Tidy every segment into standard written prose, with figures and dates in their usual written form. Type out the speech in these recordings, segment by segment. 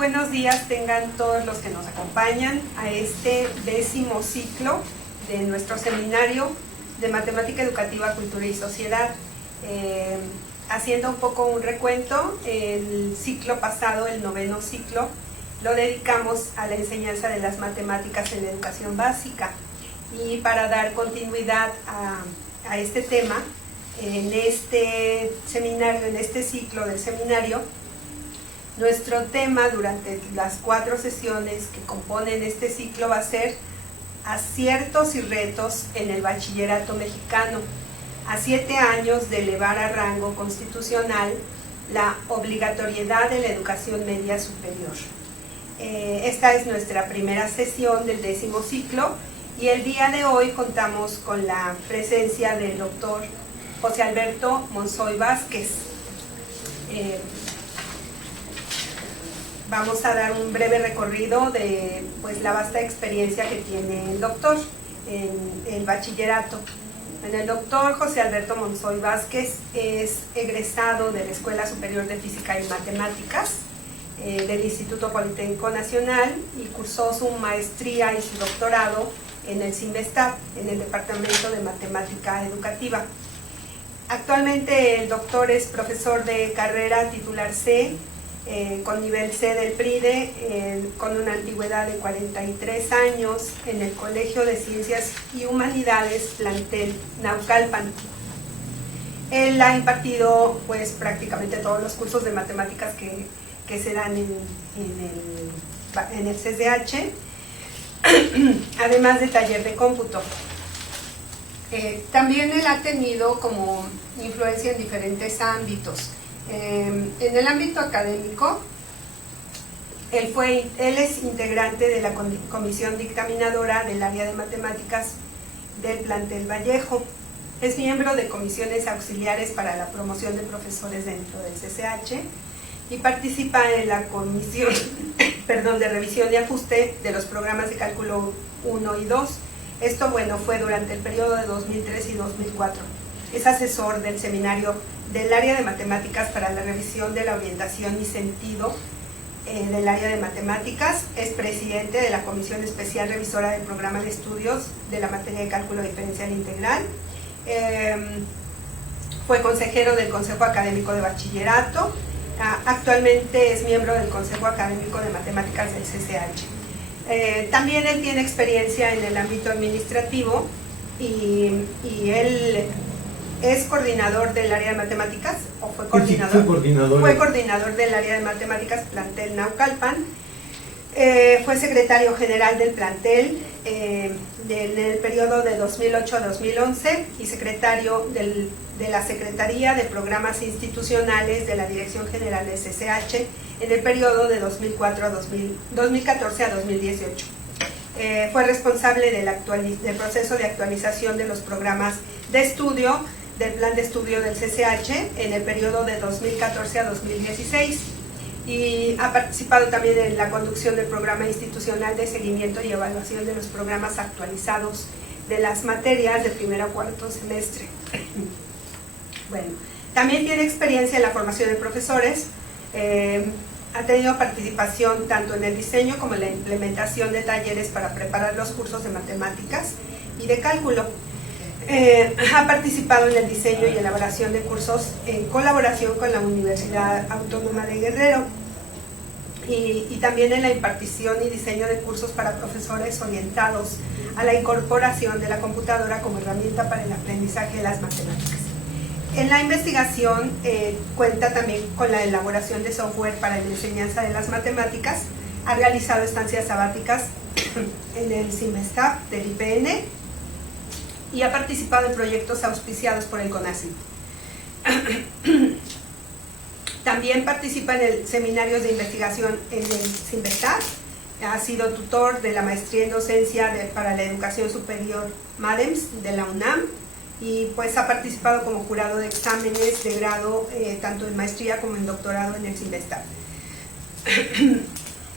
buenos días tengan todos los que nos acompañan a este 10º ciclo de nuestro seminario de Matemática Educativa, Cultura y Sociedad. Haciendo un poco un recuento, el ciclo pasado, el 9º ciclo, lo dedicamos a la enseñanza de las matemáticas en la educación básica. Y para dar continuidad a este tema, en este seminario, en este ciclo del seminario, nuestro tema durante las 4 sesiones que componen este ciclo va a ser aciertos y retos en el bachillerato mexicano, a 7 años de elevar a rango constitucional la obligatoriedad de la educación media superior. Esta es nuestra primera sesión del 10º ciclo y el día de hoy contamos con la presencia del doctor José Alberto Monzoy Vázquez. Vamos a dar un breve recorrido de la vasta experiencia que tiene el doctor en el bachillerato. El doctor José Alberto Monzoy Vázquez es egresado de la Escuela Superior de Física y Matemáticas del Instituto Politécnico Nacional y cursó su maestría y su doctorado en el CIMBESTAB, en el Departamento de Matemática Educativa. Actualmente el doctor es profesor de carrera titular C, con nivel C del PRIDE, con una antigüedad de 43 años en el Colegio de Ciencias y Humanidades plantel Naucalpan. Él ha impartido prácticamente todos los cursos de matemáticas que se dan en el CCH, además de taller de cómputo. También él ha tenido como influencia en diferentes ámbitos. En el ámbito académico, él es integrante de la comisión dictaminadora del área de matemáticas del plantel Vallejo. Es miembro de comisiones auxiliares para la promoción de profesores dentro del CCH y participa en la comisión de revisión y ajuste de los programas de cálculo 1 y 2. Esto fue durante el periodo de 2003 y 2004. Es asesor del seminario del área de matemáticas para la revisión de la orientación y sentido del área de matemáticas. Es presidente de la Comisión Especial Revisora del Programa de Estudios de la materia de cálculo diferencial integral. Fue consejero del Consejo Académico de Bachillerato. Actualmente es miembro del Consejo Académico de Matemáticas del CCH. También él tiene experiencia en el ámbito administrativo y él es coordinador del área de matemáticas, o fue coordinador. Fue coordinador del área de matemáticas plantel Naucalpan. Fue secretario general del plantel en el periodo de 2008 a 2011 y secretario de la Secretaría de Programas Institucionales de la Dirección General del CCH en el periodo de 2014 a 2018. Fue responsable del proceso de actualización de los programas de estudio del plan de estudio del CCH en el periodo de 2014 a 2016 y ha participado también en la conducción del programa institucional de seguimiento y evaluación de los programas actualizados de las materias de primero a cuarto semestre. También tiene experiencia en la formación de profesores. Ha tenido participación tanto en el diseño como en la implementación de talleres para preparar los cursos de matemáticas y de cálculo. Ha participado en el diseño y elaboración de cursos en colaboración con la Universidad Autónoma de Guerrero y también en la impartición y diseño de cursos para profesores orientados a la incorporación de la computadora como herramienta para el aprendizaje de las matemáticas. En la investigación cuenta también con la elaboración de software para la enseñanza de las matemáticas. Ha realizado estancias sabáticas en el CIMBESTAB del IPN y ha participado en proyectos auspiciados por el CONACYT. También participa en el seminarios de investigación en el CIMBESTAB. Ha sido tutor de la maestría en docencia para la educación superior MADEMS de la UNAM y ha participado como jurado de exámenes de grado tanto en maestría como en doctorado en el CIMBESTAB.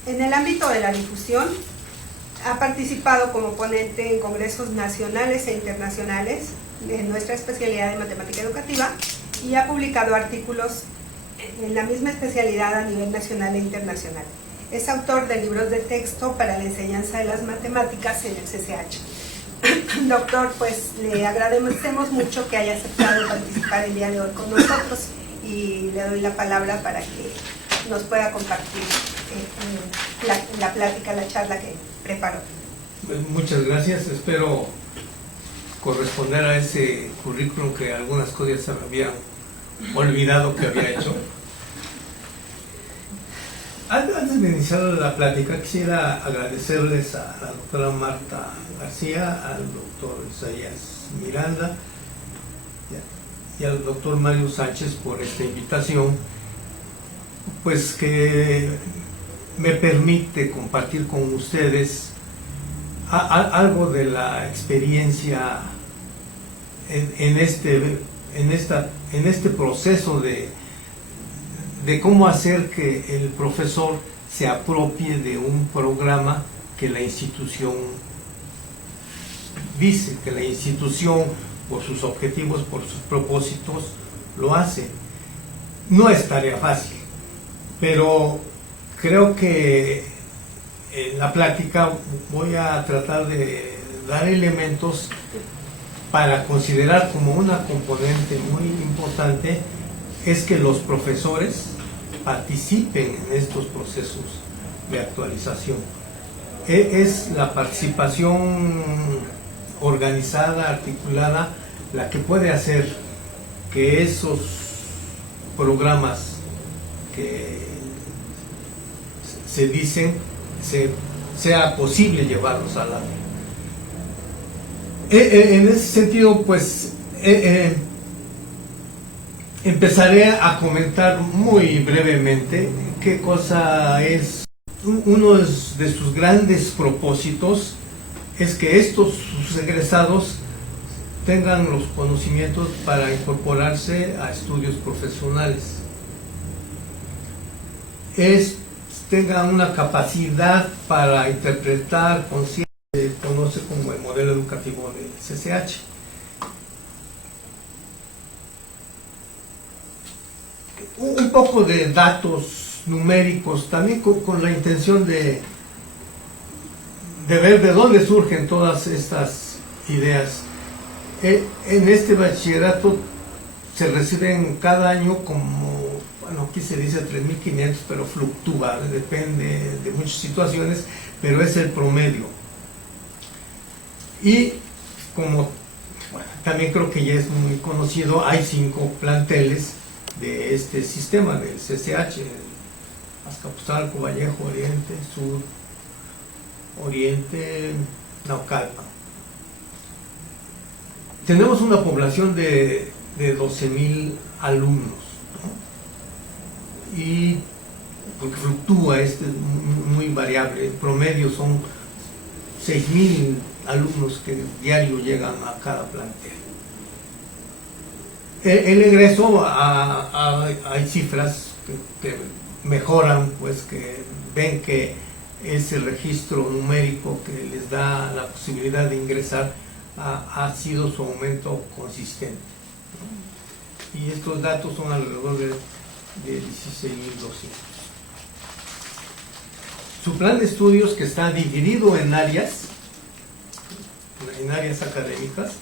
En el ámbito de la difusión, ha participado como ponente en congresos nacionales e internacionales en nuestra especialidad de matemática educativa y y ha publicado artículos en la misma especialidad a nivel nacional e internacional. Es autor de libros de texto para la enseñanza de las matemáticas en el CCH. Doctor, pues le agradecemos mucho que haya aceptado participar el día de hoy con nosotros y le doy la palabra para que nos pueda compartir la plática, la charla que preparó. Muchas gracias, espero corresponder a ese currículum que algunas cosas se me habían olvidado que había hecho. Antes de iniciar la plática, quisiera agradecerles a la doctora Marta García, al doctor Isaías Miranda y al doctor Mario Sánchez por esta invitación, pues que me permite compartir con ustedes algo de la experiencia en este proceso de cómo hacer que el profesor se apropie de un programa que la institución dice, que la institución por sus objetivos, por sus propósitos, lo hace. No es tarea fácil, pero creo que en la plática voy a tratar de dar elementos para considerar como una componente muy importante es que los profesores participen en estos procesos de actualización. Es la participación organizada, articulada, la que puede hacer que esos programas que se dicen sea posible llevarlos al aula. En ese sentido, pues empezaré a comentar muy brevemente qué cosa es uno de sus grandes propósitos, es que estos sus egresados tengan los conocimientos para incorporarse a estudios profesionales, tengan una capacidad para interpretar conciencia, se conoce como el modelo educativo del CCH. Un poco de datos numéricos, también con la intención de ver de dónde surgen todas estas ideas. En este bachillerato se reciben cada año como, bueno, aquí se dice 3.500, pero fluctúa, depende de muchas situaciones, pero es el promedio. Y como bueno, también creo que ya es muy conocido, hay 5 planteles de este sistema del CCH: Azcapotzalco, Vallejo, Oriente, Sur, Oriente, Naucalpan. Tenemos una población de 12.000 alumnos, ¿no? Y porque fluctúa, es muy variable, el promedio son 6.000 alumnos que diario llegan a cada plantel. El egreso, hay cifras que mejoran, pues que ven que ese registro numérico que les da la posibilidad de ingresar ha sido su aumento consistente, ¿no? Y estos datos son alrededor de 16.200. Su plan de estudios, que está dividido en áreas académicas,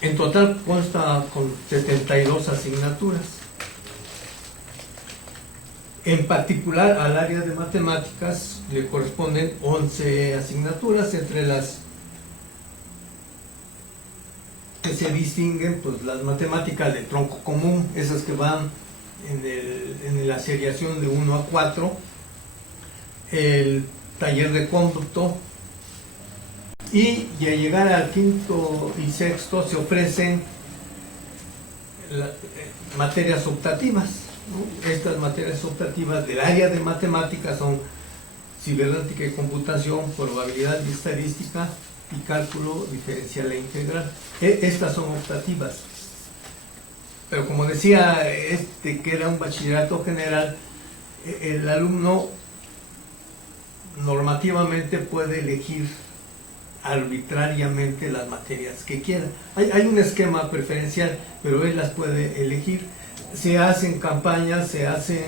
en total consta con 72 asignaturas. En particular al área de matemáticas le corresponden 11 asignaturas, entre las que se distinguen pues las matemáticas de tronco común, esas que van en la seriación de 1 a 4, el taller de cómputo, y al llegar al quinto y sexto se ofrecen materias optativas, ¿no? Estas materias optativas del área de matemáticas son cibernética y computación, probabilidad y estadística y cálculo diferencial e integral. Estas son optativas. Pero como decía, que era un bachillerato general, el alumno normativamente puede elegir arbitrariamente las materias que quiera. Hay un esquema preferencial, pero él las puede elegir. Se hacen campañas, se hacen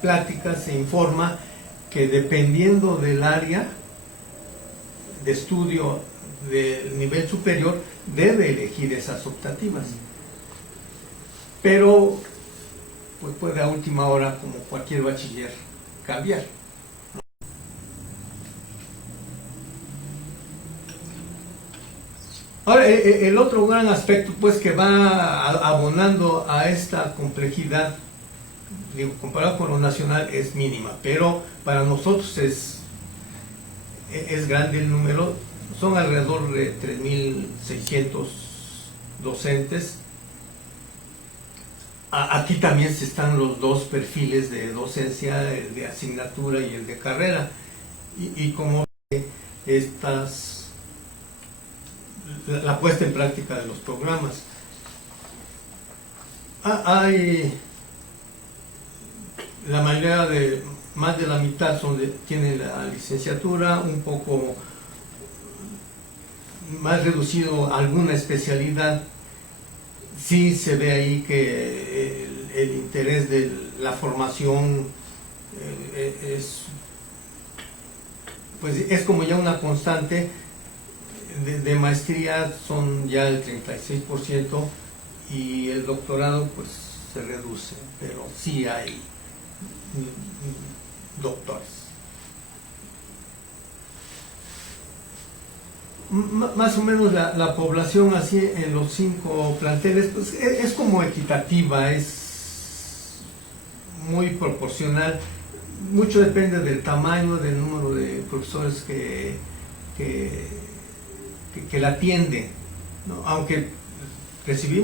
pláticas se informa que dependiendo del área de estudio del nivel superior debe elegir esas optativas, pero pues puede a última hora, como cualquier bachiller, cambiar. Ahora, el otro gran aspecto pues que va abonando a esta complejidad, digo, comparado con lo nacional, es mínima, pero para nosotros es grande el número. Son alrededor de 3.600 docentes. Aquí también están los dos perfiles de docencia, el de asignatura y el de carrera, y como la puesta en práctica de los programas. Hay la mayoría más de la mitad tienen la licenciatura, un poco más reducido alguna especialidad. Sí se ve ahí que el interés de la formación es como ya una constante. De maestría son ya el 36% y el doctorado pues se reduce, pero sí hay doctores. Más o menos la población así en los 5 planteles pues es como equitativa, es muy proporcional. Mucho depende del tamaño, del número de profesores que la atienden, ¿no? Aunque recibe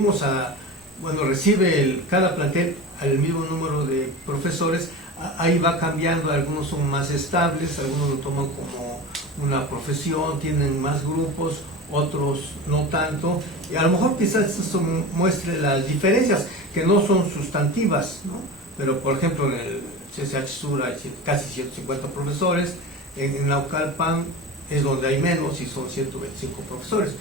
cada plantel al mismo número de profesores, ahí va cambiando. Algunos son más estables, algunos lo toman como una profesión, tienen más grupos, otros no tanto, y a lo mejor quizás eso muestre las diferencias, que no son sustantivas, ¿no? Pero por ejemplo en el CCH Sur hay casi 150 profesores, en Naucalpan es donde hay menos y son 125 profesores.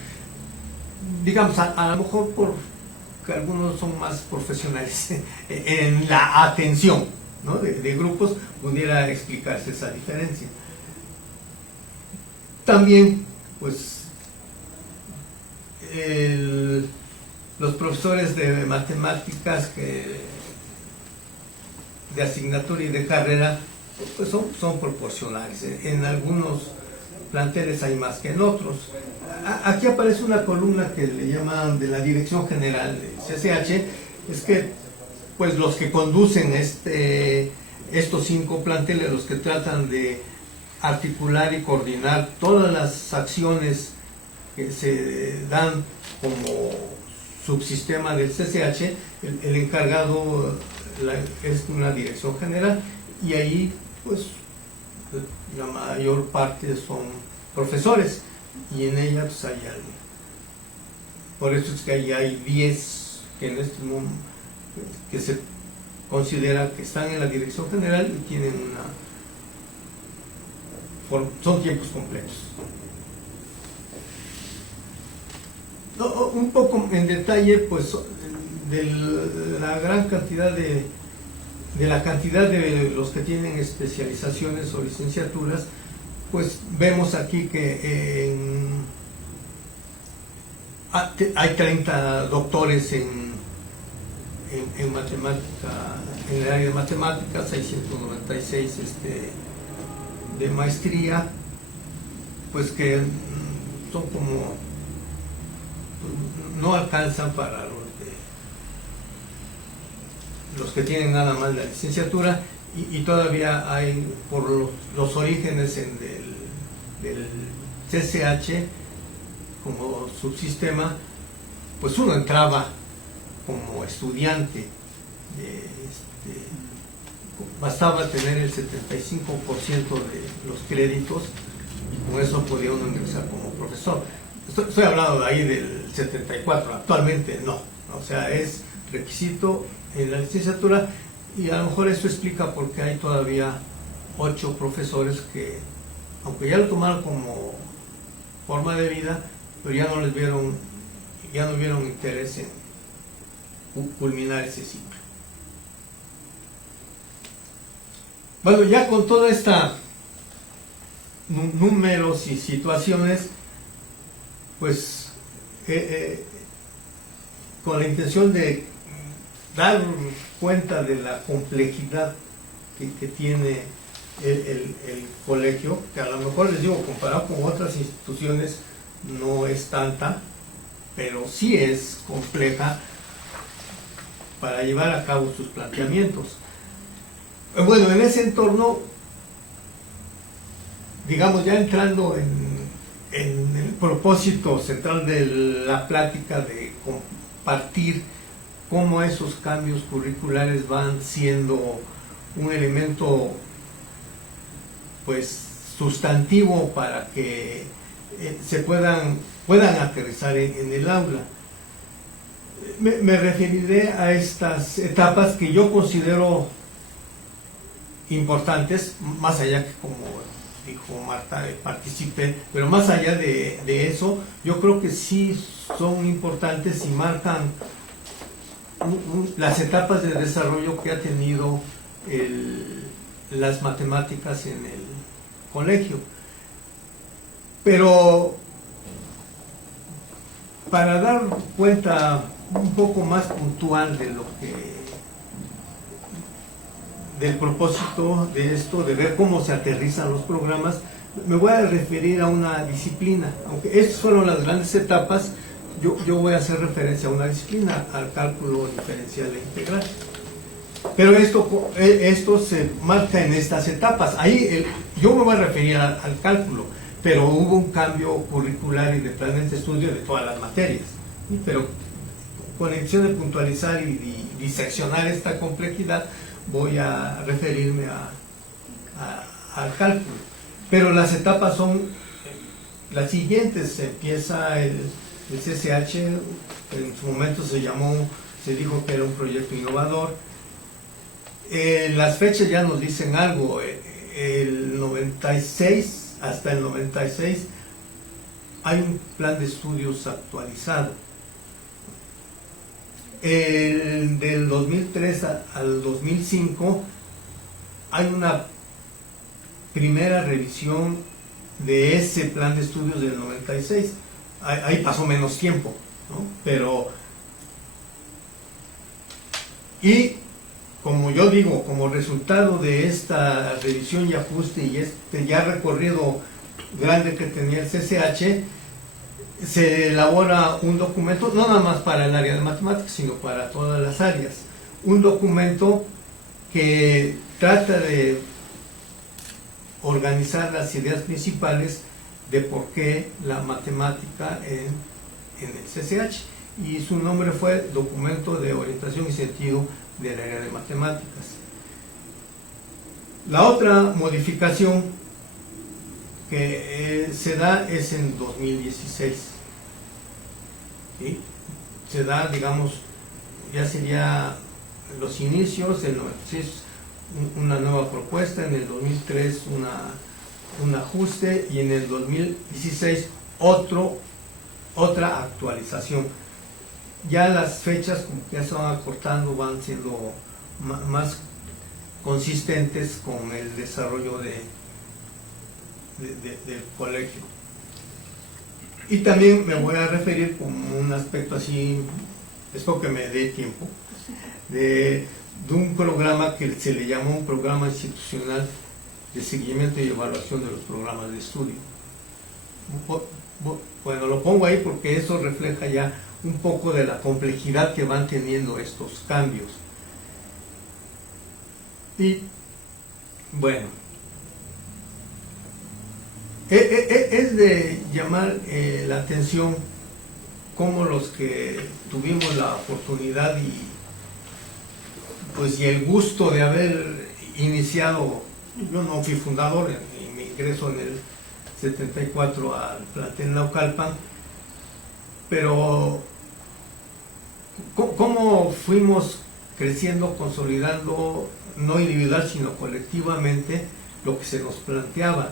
Digamos, a lo mejor porque algunos son más profesionales en la atención, ¿no? de grupos, pudiera explicarse esa diferencia. También, pues, los profesores de matemáticas de asignatura y de carrera pues son proporcionales. En algunos planteles hay más que en otros. Aquí aparece una columna que le llaman de la Dirección General del CCH. Es que pues los que conducen estos 5 planteles, los que tratan de articular y coordinar todas las acciones que se dan como subsistema del CCH, el encargado es una dirección general, y ahí pues la mayor parte son profesores, y en ella pues hay algo. Por eso es que ahí hay 10 que en este momento que se considera que están en la dirección general y tienen son tiempos completos. Un poco en detalle pues de la gran cantidad de la cantidad de los que tienen especializaciones o licenciaturas, pues vemos aquí que hay 30 doctores en matemática, en el área de matemáticas, 696 de maestría, pues que son como no alcanzan para los que tienen nada más la licenciatura, y todavía hay por los orígenes del CCH como subsistema, pues uno entraba como estudiante, bastaba tener el 75% de los créditos y con eso podía uno ingresar como profesor. Estoy hablando de ahí del 74, actualmente no, o sea, es requisito en la licenciatura, y a lo mejor eso explica por qué hay todavía 8 profesores que, aunque ya lo tomaron como forma de vida, pero ya no vieron interés en culminar ese ciclo. Bueno, ya con toda esta números y situaciones, pues con la intención de dar cuenta de la complejidad que tiene el colegio, que a lo mejor les digo, comparado con otras instituciones no es tanta, pero sí es compleja para llevar a cabo sus planteamientos. Bueno, en ese entorno, digamos, ya entrando en el propósito central de la plática, de compartir cómo esos cambios curriculares van siendo un elemento pues sustantivo para que se puedan aterrizar en el aula. Me referiré a estas etapas que yo considero importantes, más allá que, como dijo Marta, participe, pero más allá de eso, yo creo que sí son importantes y marcan las etapas de desarrollo que ha tenido las matemáticas en el colegio. Pero para dar cuenta un poco más puntual de lo que del propósito de esto, de ver cómo se aterrizan los programas, me voy a referir a una disciplina. Aunque estas fueron las grandes etapas, yo voy a hacer referencia a una disciplina, al cálculo diferencial e integral. Pero esto se marca en estas etapas. Ahí yo me voy a referir al cálculo, pero hubo un cambio curricular y de planes de estudio de todas las materias. Pero con la intención de puntualizar y diseccionar esta complejidad, voy a referirme al cálculo. Pero las etapas son las siguientes. Empieza el CCH, en su momento se dijo que era un proyecto innovador. Las fechas ya nos dicen algo. El 96, hasta el 96, hay un plan de estudios actualizado. Del 2003 al 2005 hay una primera revisión de ese plan de estudios del 96. Ahí pasó menos tiempo, ¿no? Pero, y como yo digo, como resultado de esta revisión y ajuste y este ya recorrido grande que tenía el CCH, se elabora un documento, no nada más para el área de matemáticas, sino para todas las áreas. Un documento que trata de organizar las ideas principales de por qué la matemática en el CCH. Y su nombre fue Documento de Orientación y Sentido del Área de Matemáticas. La otra modificación que se da es en 2016. ¿Sí? Se da, digamos, ya sería los inicios, en el 96 una nueva propuesta, en el 2003 un ajuste y en el 2016 otra actualización. Ya las fechas como que ya se van acortando, van siendo más consistentes con el desarrollo del colegio. Y también me voy a referir como un aspecto así, espero que me dé tiempo, de un programa que se le llamó un programa institucional de seguimiento y evaluación de los programas de estudio. Bueno, lo pongo ahí porque eso refleja ya un poco de la complejidad que van teniendo estos cambios. Y bueno, es de llamar la atención cómo los que tuvimos la oportunidad y el gusto de haber iniciado, yo no fui fundador, en mi ingreso en el 74 al plantel Naucalpan, pero cómo fuimos creciendo, consolidando, no individual sino colectivamente, lo que se nos planteaba.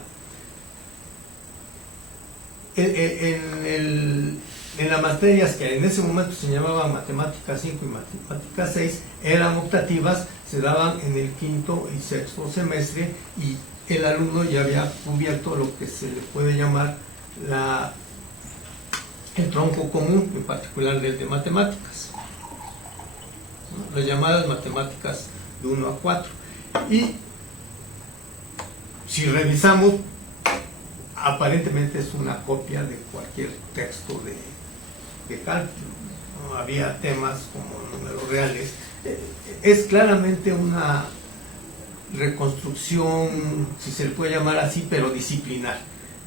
En en las materias que en ese momento se llamaban matemáticas 5 y matemáticas 6, eran optativas, se daban en el quinto y sexto semestre, y el alumno ya había cubierto lo que se le puede llamar el tronco común, en particular del de matemáticas, ¿no? Las llamadas matemáticas de 1 a 4. Y si revisamos, aparentemente es una copia de cualquier texto de cálculo, ¿no? Había temas como números reales. Es claramente una reconstrucción, si se le puede llamar así, pero disciplinar.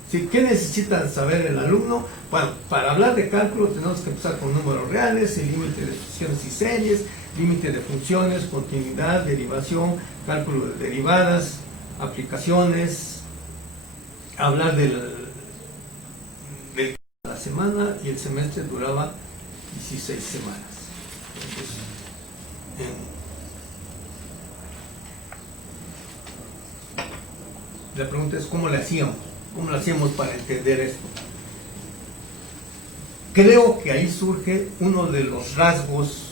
¿Sí? ¿Qué necesitan saber el alumno? Bueno, para hablar de cálculo tenemos que empezar con números reales, el límite de funciones y series, límite de funciones, continuidad, derivación, cálculo de derivadas, aplicaciones, hablar de la semana, y el semestre duraba 16 semanas. Entonces, la pregunta es ¿cómo le hacíamos? ¿Cómo lo hacíamos para entender esto? Creo que ahí surge uno de los rasgos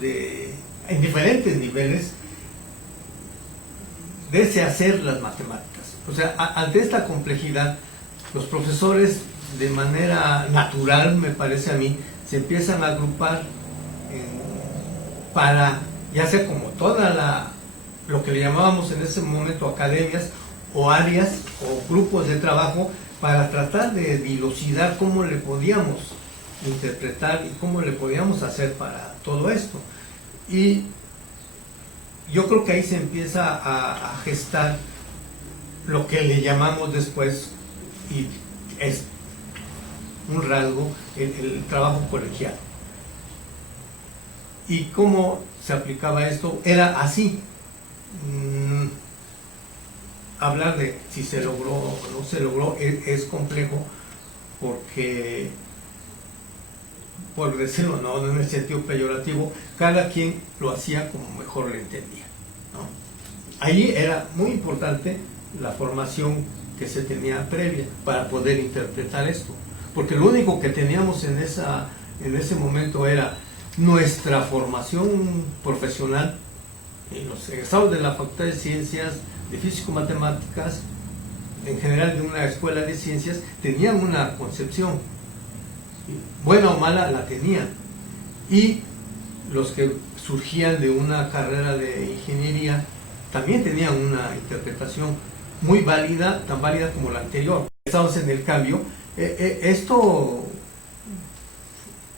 en diferentes niveles de ese hacer las matemáticas. O sea, ante esta complejidad, los profesores de manera natural, me parece a mí, se empiezan a agrupar para, ya sea como toda lo que le llamábamos en ese momento academias, o áreas o grupos de trabajo, para tratar de dilucidar cómo le podíamos interpretar y cómo le podíamos hacer para todo esto. Y yo creo que ahí se empieza a gestar lo que le llamamos después, y es un rasgo, el trabajo colegial. ¿Y cómo se aplicaba esto? Era así. Hablar de si se logró o no se logró es complejo, porque, por decirlo no en el sentido peyorativo, cada quien lo hacía como mejor le entendía, ¿no? Ahí era muy importante la formación que se tenía previa para poder interpretar esto, porque lo único que teníamos en ese momento era nuestra formación profesional. Y los egresados de la Facultad de Ciencias, de Físico-Matemáticas, en general de una escuela de ciencias, tenían una concepción, buena o mala la tenían, y los que surgían de una carrera de ingeniería también tenían una interpretación muy válida, tan válida como la anterior. Estamos en el cambio. Esto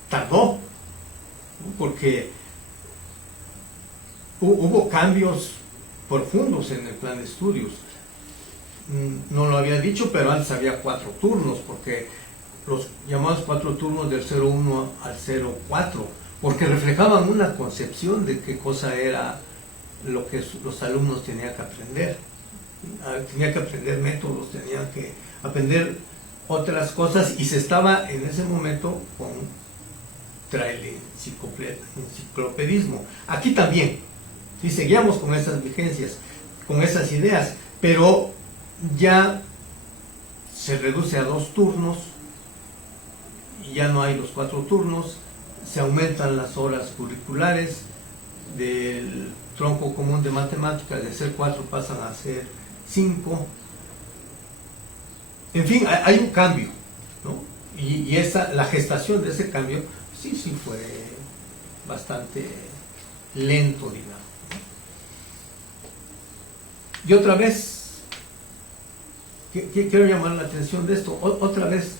tardó, porque hubo cambios profundos en el plan de estudios. No lo había dicho, pero antes había 4 turnos, porque los llamados 4 turnos del 01 al 04, porque reflejaban una concepción de qué cosa era lo que los alumnos tenían que aprender. Tenían que aprender métodos, tenían que aprender otras cosas, y se estaba en ese momento con el enciclopedismo. Aquí también, sí, seguíamos con esas vigencias, con esas ideas, pero ya se reduce a 2 turnos, y ya no hay los 4 turnos, se aumentan las horas curriculares, del tronco común de matemáticas de ser 4 pasan a ser 5. En fin, hay un cambio, ¿no? Y la gestación de ese cambio sí fue bastante lento, digamos. Y otra vez, quiero llamar la atención de esto, otra vez,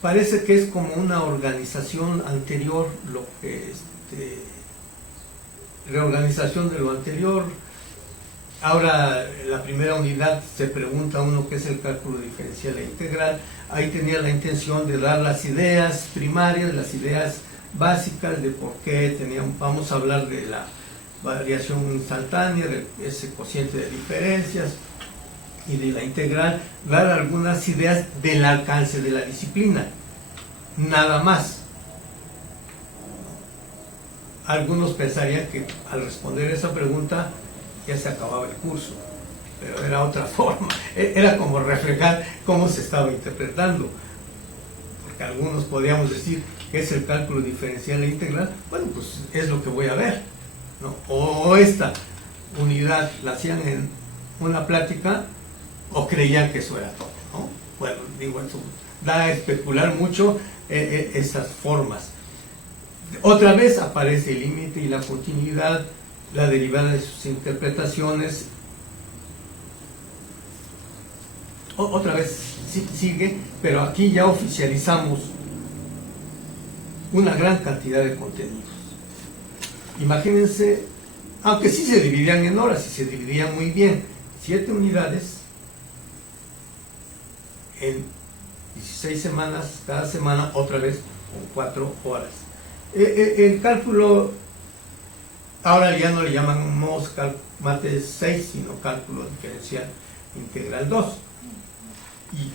parece que es como una organización anterior, lo que reorganización de lo anterior. Ahora, la primera unidad se pregunta uno qué es el cálculo diferencial e integral. Ahí tenía la intención de dar las ideas primarias, las ideas básicas de por qué vamos a hablar de la variación instantánea, de ese cociente de diferencias, y de la integral, dar algunas ideas del alcance de la disciplina, nada más. Algunos pensarían que al responder esa pregunta ya se acababa el curso, pero era otra forma, era como reflejar cómo se estaba interpretando, que algunos podríamos decir que es el cálculo diferencial e integral, bueno, pues es lo que voy a ver, ¿no? O esta unidad la hacían en una plática o creían que eso era todo, ¿no? Bueno, digo, eso da a especular mucho esas formas. Otra vez aparece el límite y la continuidad, la derivada de sus interpretaciones. Otra vez sigue, pero aquí ya oficializamos una gran cantidad de contenidos. Imagínense, aunque sí se dividían en horas y se dividían muy bien, 7 unidades en 16 semanas, cada semana otra vez con 4 horas. El cálculo, ahora ya no le llamamos mate 6, sino cálculo diferencial integral 2.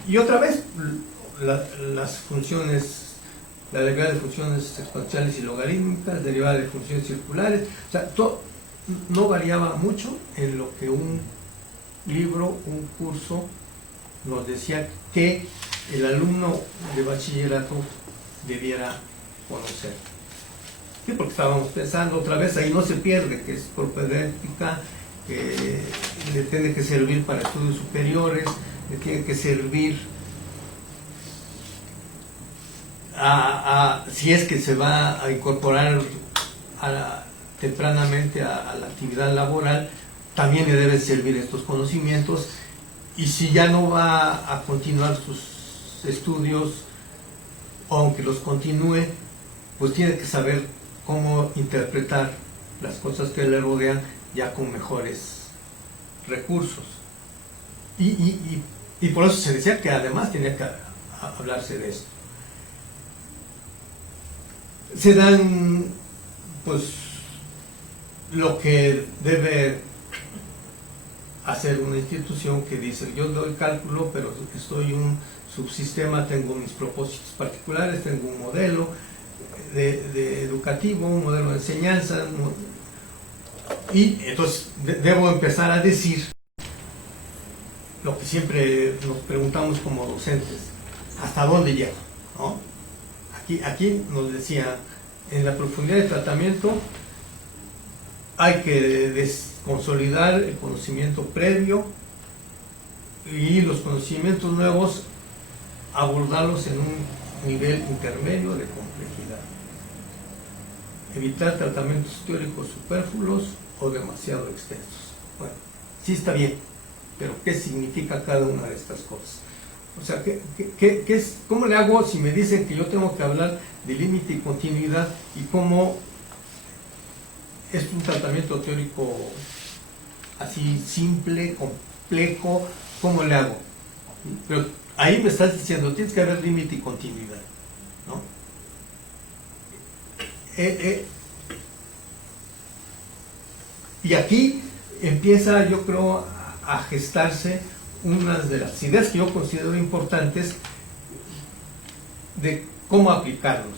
Y otra vez las funciones, la derivada de funciones exponenciales y logarítmicas, derivada de funciones circulares, o sea, no variaba mucho en lo que un libro, un curso nos decía que el alumno de bachillerato debiera conocer. Sí, porque estábamos pensando otra vez, ahí no se pierde, que es propedéutica, que le tiene que servir para estudios superiores, le tiene que servir si es que se va a incorporar tempranamente a la actividad laboral, también le deben servir estos conocimientos, y si ya no va a continuar sus estudios, aunque los continúe, pues tiene que saber cómo interpretar las cosas que le rodean ya con mejores recursos. Y por eso se decía que además tenía que hablarse de esto. Se dan, pues, lo que debe hacer una institución que dice: yo doy cálculo, pero estoy un subsistema, tengo mis propósitos particulares, tengo un modelo de educativo, un modelo de enseñanza, y entonces debo empezar a decir lo que siempre nos preguntamos como docentes: ¿hasta dónde llego? ¿No? Aquí nos decía, en la profundidad de tratamiento hay que consolidar el conocimiento previo y los conocimientos nuevos abordarlos en un nivel intermedio de complejidad. Evitar tratamientos teóricos superfluos o demasiado extensos. Bueno, sí está bien, pero ¿qué significa cada una de estas cosas? O sea, ¿cómo le hago si me dicen que yo tengo que hablar de límite y continuidad, y cómo es un tratamiento teórico así simple, complejo? ¿Cómo le hago? Pero ahí me estás diciendo, tienes que haber límite y continuidad, ¿no? Y aquí empieza, yo creo, a gestarse unas de las ideas que yo considero importantes de cómo aplicarlos.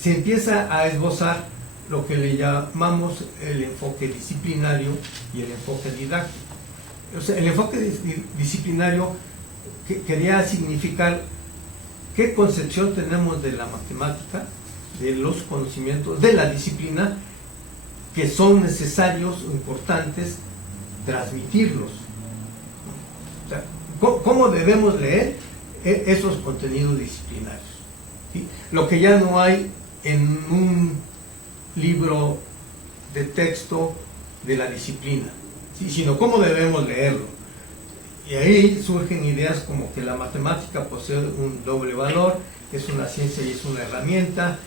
Se empieza a esbozar lo que le llamamos el enfoque disciplinario y el enfoque didáctico. O sea, el enfoque disciplinario quería significar qué concepción tenemos de la matemática, de los conocimientos, de la disciplina, que son necesarios o importantes transmitirlos. O sea, ¿cómo debemos leer esos contenidos disciplinarios? ¿Sí? Lo que ya no hay en un libro de texto de la disciplina, ¿sí? Sino cómo debemos leerlo. Y ahí surgen ideas como que la matemática posee un doble valor, es una ciencia y es una herramienta.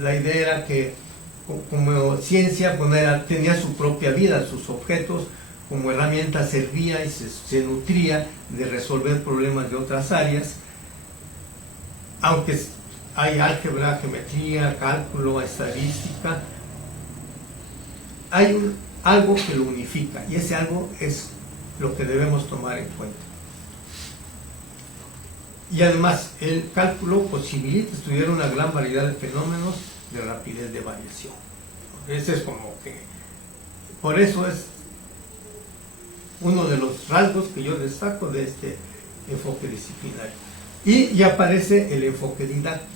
La idea era que como ciencia, pues, tenía su propia vida, sus objetos, como herramienta servía y se nutría de resolver problemas de otras áreas, aunque hay álgebra, geometría, cálculo, estadística, hay algo que lo unifica, y ese algo es lo que debemos tomar en cuenta. Y además, el cálculo posibilita estudiar una gran variedad de fenómenos de rapidez de variación. Ese es como que, por eso es uno de los rasgos que yo destaco de enfoque disciplinario. Y ya aparece el enfoque didáctico.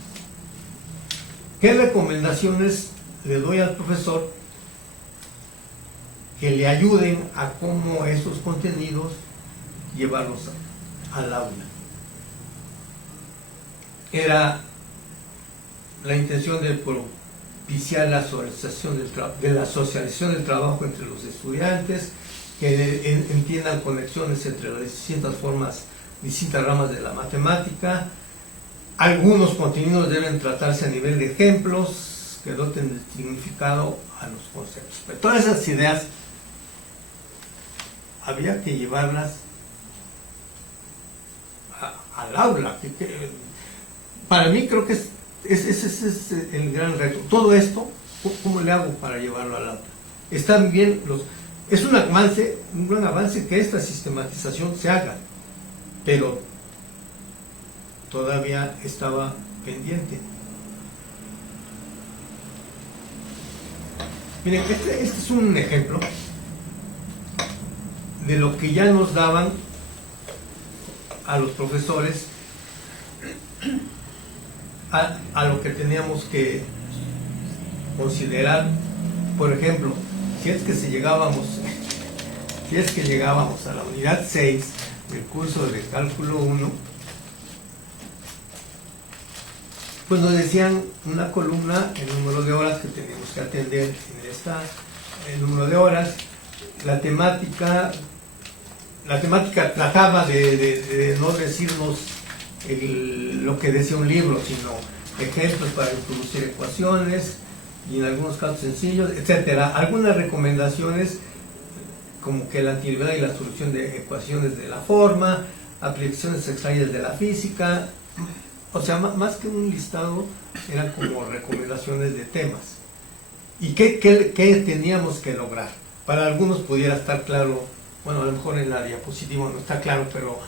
¿Qué recomendaciones le doy al profesor que le ayuden a cómo esos contenidos llevarlos al aula? Era la intención de propiciar la socialización del trabajo entre los estudiantes, que entiendan conexiones entre las distintas ramas de la matemática. Algunos contenidos deben tratarse a nivel de ejemplos que doten de significado a los conceptos. Pero todas esas ideas había que llevarlas al aula. Para mí creo que ese es el gran reto. Todo esto, ¿cómo le hago para llevarlo al aula? Están bien es un gran avance que esta sistematización se haga, pero todavía estaba pendiente. Miren, este es un ejemplo de lo que ya nos daban a los profesores, a lo que teníamos que considerar. Por ejemplo, si es que llegábamos a la unidad 6 del curso de cálculo 1, pues nos decían una columna, el número de horas que teníamos que atender en el número de horas. La temática trataba de no decirnos lo que decía un libro, sino ejemplos para introducir ecuaciones, y en algunos casos sencillos, etcétera. Algunas recomendaciones como que la antiderivada y la solución de ecuaciones de la forma, aplicaciones extrañas de la física. O sea, más que un listado, eran como recomendaciones de temas. ¿Y qué teníamos que lograr? Para algunos pudiera estar claro, bueno, a lo mejor en la diapositiva no está claro, pero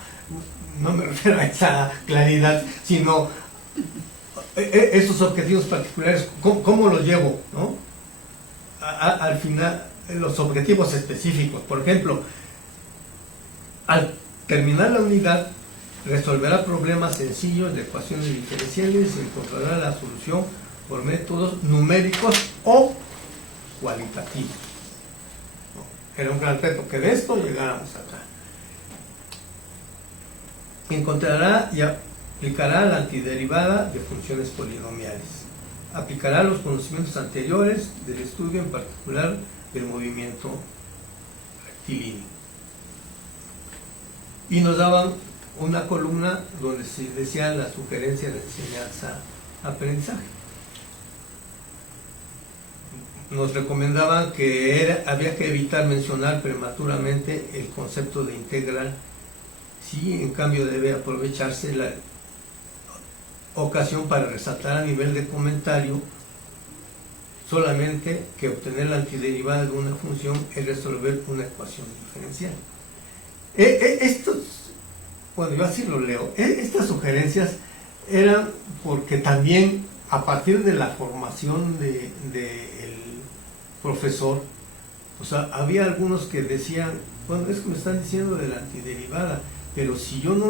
no me refiero a esa claridad, sino esos objetivos particulares, ¿cómo los llevo, no? Al final, los objetivos específicos. Por ejemplo, al terminar la unidad, resolverá problemas sencillos de ecuaciones diferenciales y encontrará la solución por métodos numéricos o cualitativos. Era un gran reto que de esto llegáramos acá. Encontrará y aplicará la antiderivada de funciones polinomiales. Aplicará los conocimientos anteriores del estudio, en particular del movimiento rectilíneo. Y nos daban una columna donde se decían las sugerencias de enseñanza-aprendizaje. Nos recomendaban que había que evitar mencionar prematuramente el concepto de integral, sí, en cambio debe aprovecharse la ocasión para resaltar a nivel de comentario solamente que obtener la antiderivada de una función es resolver una ecuación diferencial. Bueno, yo así lo leo. Estas sugerencias eran porque también a partir de la formación del profesor, o sea, había algunos que decían, bueno, es que me están diciendo de la antiderivada, pero si yo no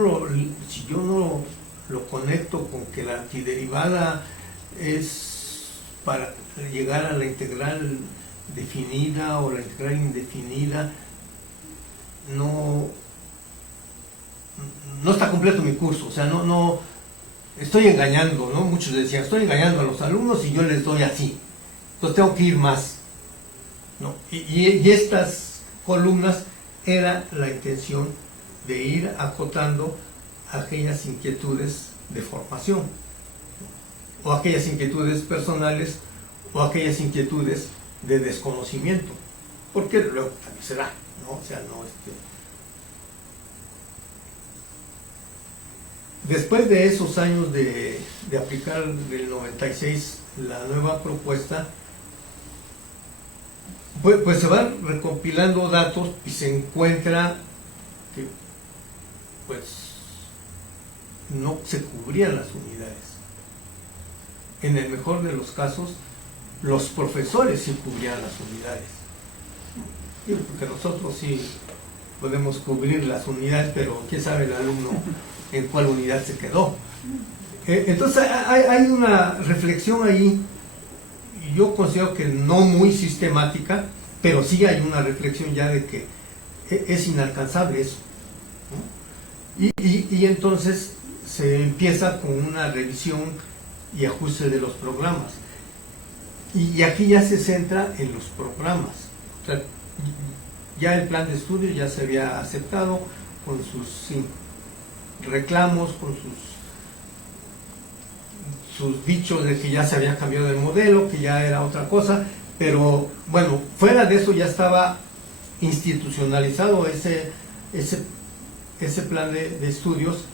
lo conecto con que la antiderivada es para llegar a la integral definida o la integral indefinida, no está completo mi curso. O sea, no estoy engañando, ¿no? Muchos decían, estoy engañando a los alumnos y yo les doy así, entonces tengo que ir más, ¿no? Y estas columnas era la intención de ir acotando aquellas inquietudes de formación, ¿no? O aquellas inquietudes personales, o aquellas inquietudes de desconocimiento, porque luego también será, ¿no? O sea, no Después de esos años de aplicar del 96 la nueva propuesta, pues se van recopilando datos y se encuentra que pues no se cubrían las unidades. En el mejor de los casos, los profesores sí cubrían las unidades, porque nosotros sí podemos cubrir las unidades, pero quién sabe el alumno en cuál unidad se quedó. Entonces hay una reflexión ahí, y yo considero que no muy sistemática, pero sí hay una reflexión ya de que es inalcanzable eso, ¿no? Y entonces se empieza con una revisión y ajuste de los programas. Y aquí ya se centra en los programas. O sea, ya el plan de estudio ya se había aceptado con sus reclamos, con sus dichos de que ya se había cambiado de modelo, que ya era otra cosa, pero bueno, fuera de eso ya estaba institucionalizado ese plan de estudios,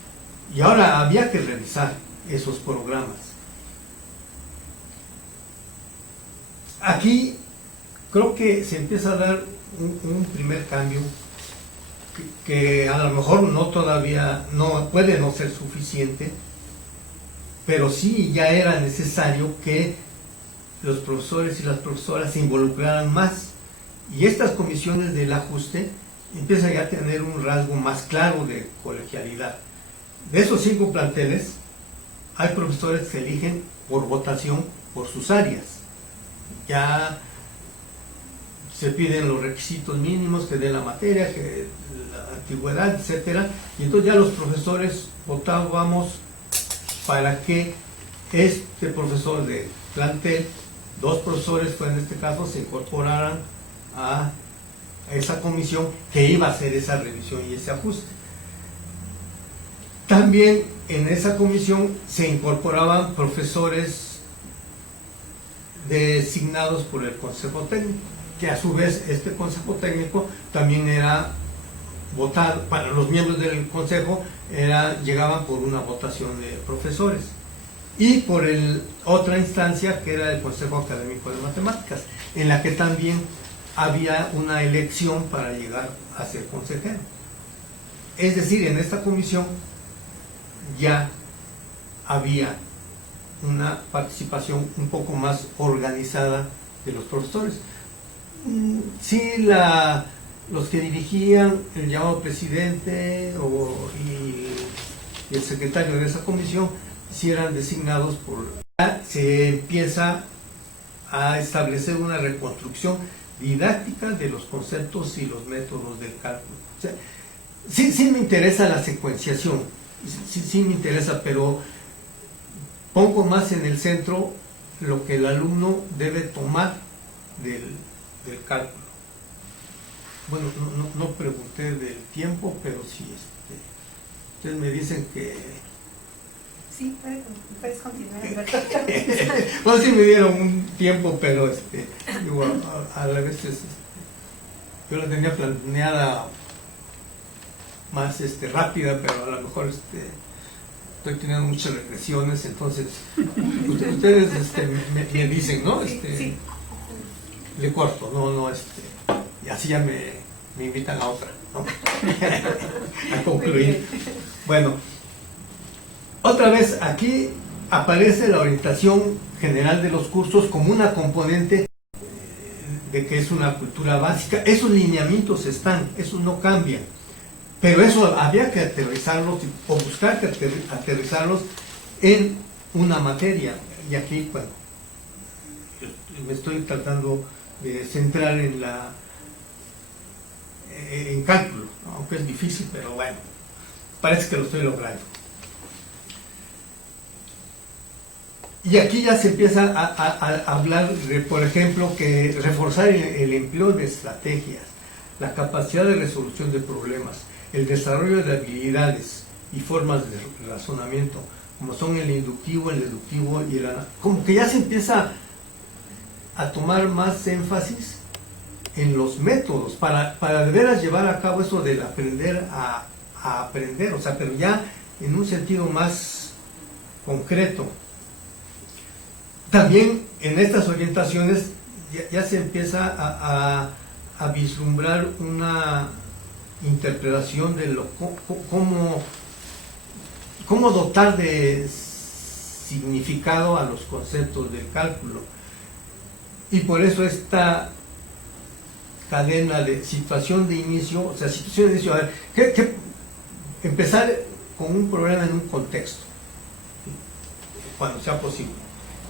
y ahora había que revisar esos programas. Aquí creo que se empieza a dar un primer cambio que a lo mejor no todavía no puede no ser suficiente, pero sí ya era necesario que los profesores y las profesoras se involucraran más, y estas comisiones del ajuste empiezan ya a tener un rasgo más claro de colegialidad. De esos 5 planteles hay profesores que se eligen por votación por sus áreas. Ya se piden los requisitos mínimos que dé la materia, que la antigüedad, etcétera, y entonces ya los profesores votábamos para que este profesor de plantel, 2 profesores pues en este caso, se incorporaran a esa comisión que iba a hacer esa revisión y ese ajuste. También en esa comisión se incorporaban profesores designados por el Consejo Técnico, que a su vez este Consejo Técnico también era votado, para los miembros del Consejo llegaban por una votación de profesores, y por otra instancia que era el Consejo Académico de Matemáticas, en la que también había una elección para llegar a ser consejero. Es decir, en esta comisión ya había una participación un poco más organizada de los profesores. Sí, los que dirigían el llamado presidente y el secretario de esa comisión sí eran designados por... Se empieza a establecer una reconstrucción didáctica de los conceptos y los métodos del cálculo. O sea, sí me interesa la secuenciación, sí me interesa, pero pongo más en el centro lo que el alumno debe tomar del cálculo. Bueno, no pregunté del tiempo, pero sí, ustedes me dicen que... Sí, puedes continuar, Alberto. Bueno, sí me dieron un tiempo, pero digo, a la vez yo la tenía planeada más rápida, pero a lo mejor estoy teniendo muchas regresiones, entonces ustedes me dicen, ¿no? Sí. Le corto, no, y así ya me invitan a otra, ¿no? A concluir. Bueno, otra vez aquí aparece la orientación general de los cursos como una componente de que es una cultura básica. Esos lineamientos están, esos no cambian, pero eso había que aterrizarlos o buscar que aterrizarlos en una materia. Y aquí, bueno, me estoy tratando de centrar en cálculo, ¿no? Aunque es difícil, pero bueno, parece que lo estoy logrando. Y aquí ya se empieza a hablar de, por ejemplo, que reforzar el empleo de estrategias, la capacidad de resolución de problemas, el desarrollo de habilidades y formas de razonamiento, como son el inductivo, el deductivo y como que ya se empieza a tomar más énfasis en los métodos para de veras llevar a cabo eso del aprender a aprender, o sea, pero ya en un sentido más concreto. También en estas orientaciones ya se empieza a vislumbrar una interpretación de cómo dotar de significado a los conceptos del cálculo. Y por eso esta cadena de situación de inicio, o sea, situación de inicio, a ver, empezar con un problema en un contexto, cuando sea posible.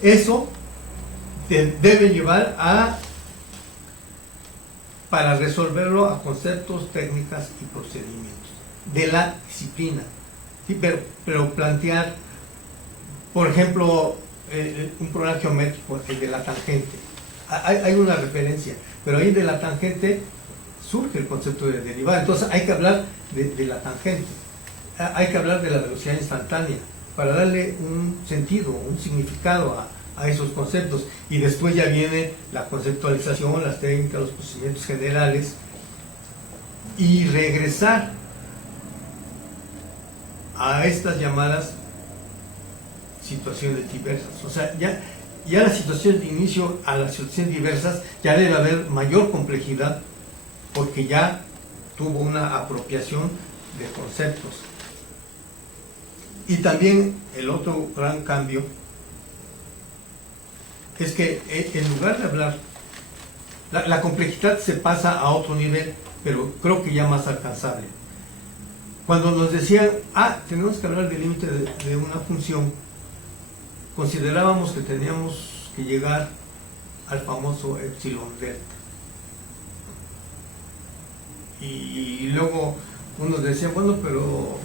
Eso debe llevar para resolverlo a conceptos, técnicas y procedimientos de la disciplina. ¿Sí? Pero plantear, por ejemplo, un problema geométrico, el de la tangente. Hay una referencia, pero ahí de la tangente surge el concepto de derivada. Entonces hay que hablar de la tangente, hay que hablar de la velocidad instantánea para darle un sentido, un significado a esos conceptos. Y después ya viene la conceptualización, las técnicas, los procedimientos generales, y regresar a estas llamadas situaciones diversas. O sea, ya la situación de inicio a las situaciones diversas ya debe haber mayor complejidad, porque ya tuvo una apropiación de conceptos. Y también el otro gran cambio es que en lugar de hablar, la complejidad se pasa a otro nivel, pero creo que ya más alcanzable. Cuando nos decían, tenemos que hablar del límite de una función, considerábamos que teníamos que llegar al famoso epsilon delta. Y luego unos decían, bueno, pero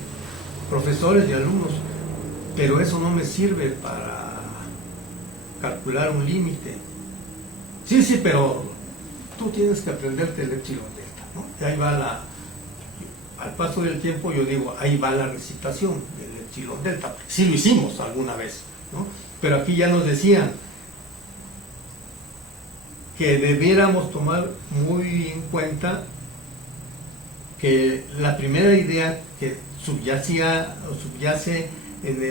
profesores y alumnos, pero eso no me sirve para calcular un límite. Sí, pero tú tienes que aprenderte el epsilon delta, ¿no? Y ahí va al paso del tiempo, yo digo, ahí va la recitación del epsilon delta. Sí lo hicimos alguna vez, ¿no? Pero aquí ya nos decían que debiéramos tomar muy en cuenta que la primera idea que subyace en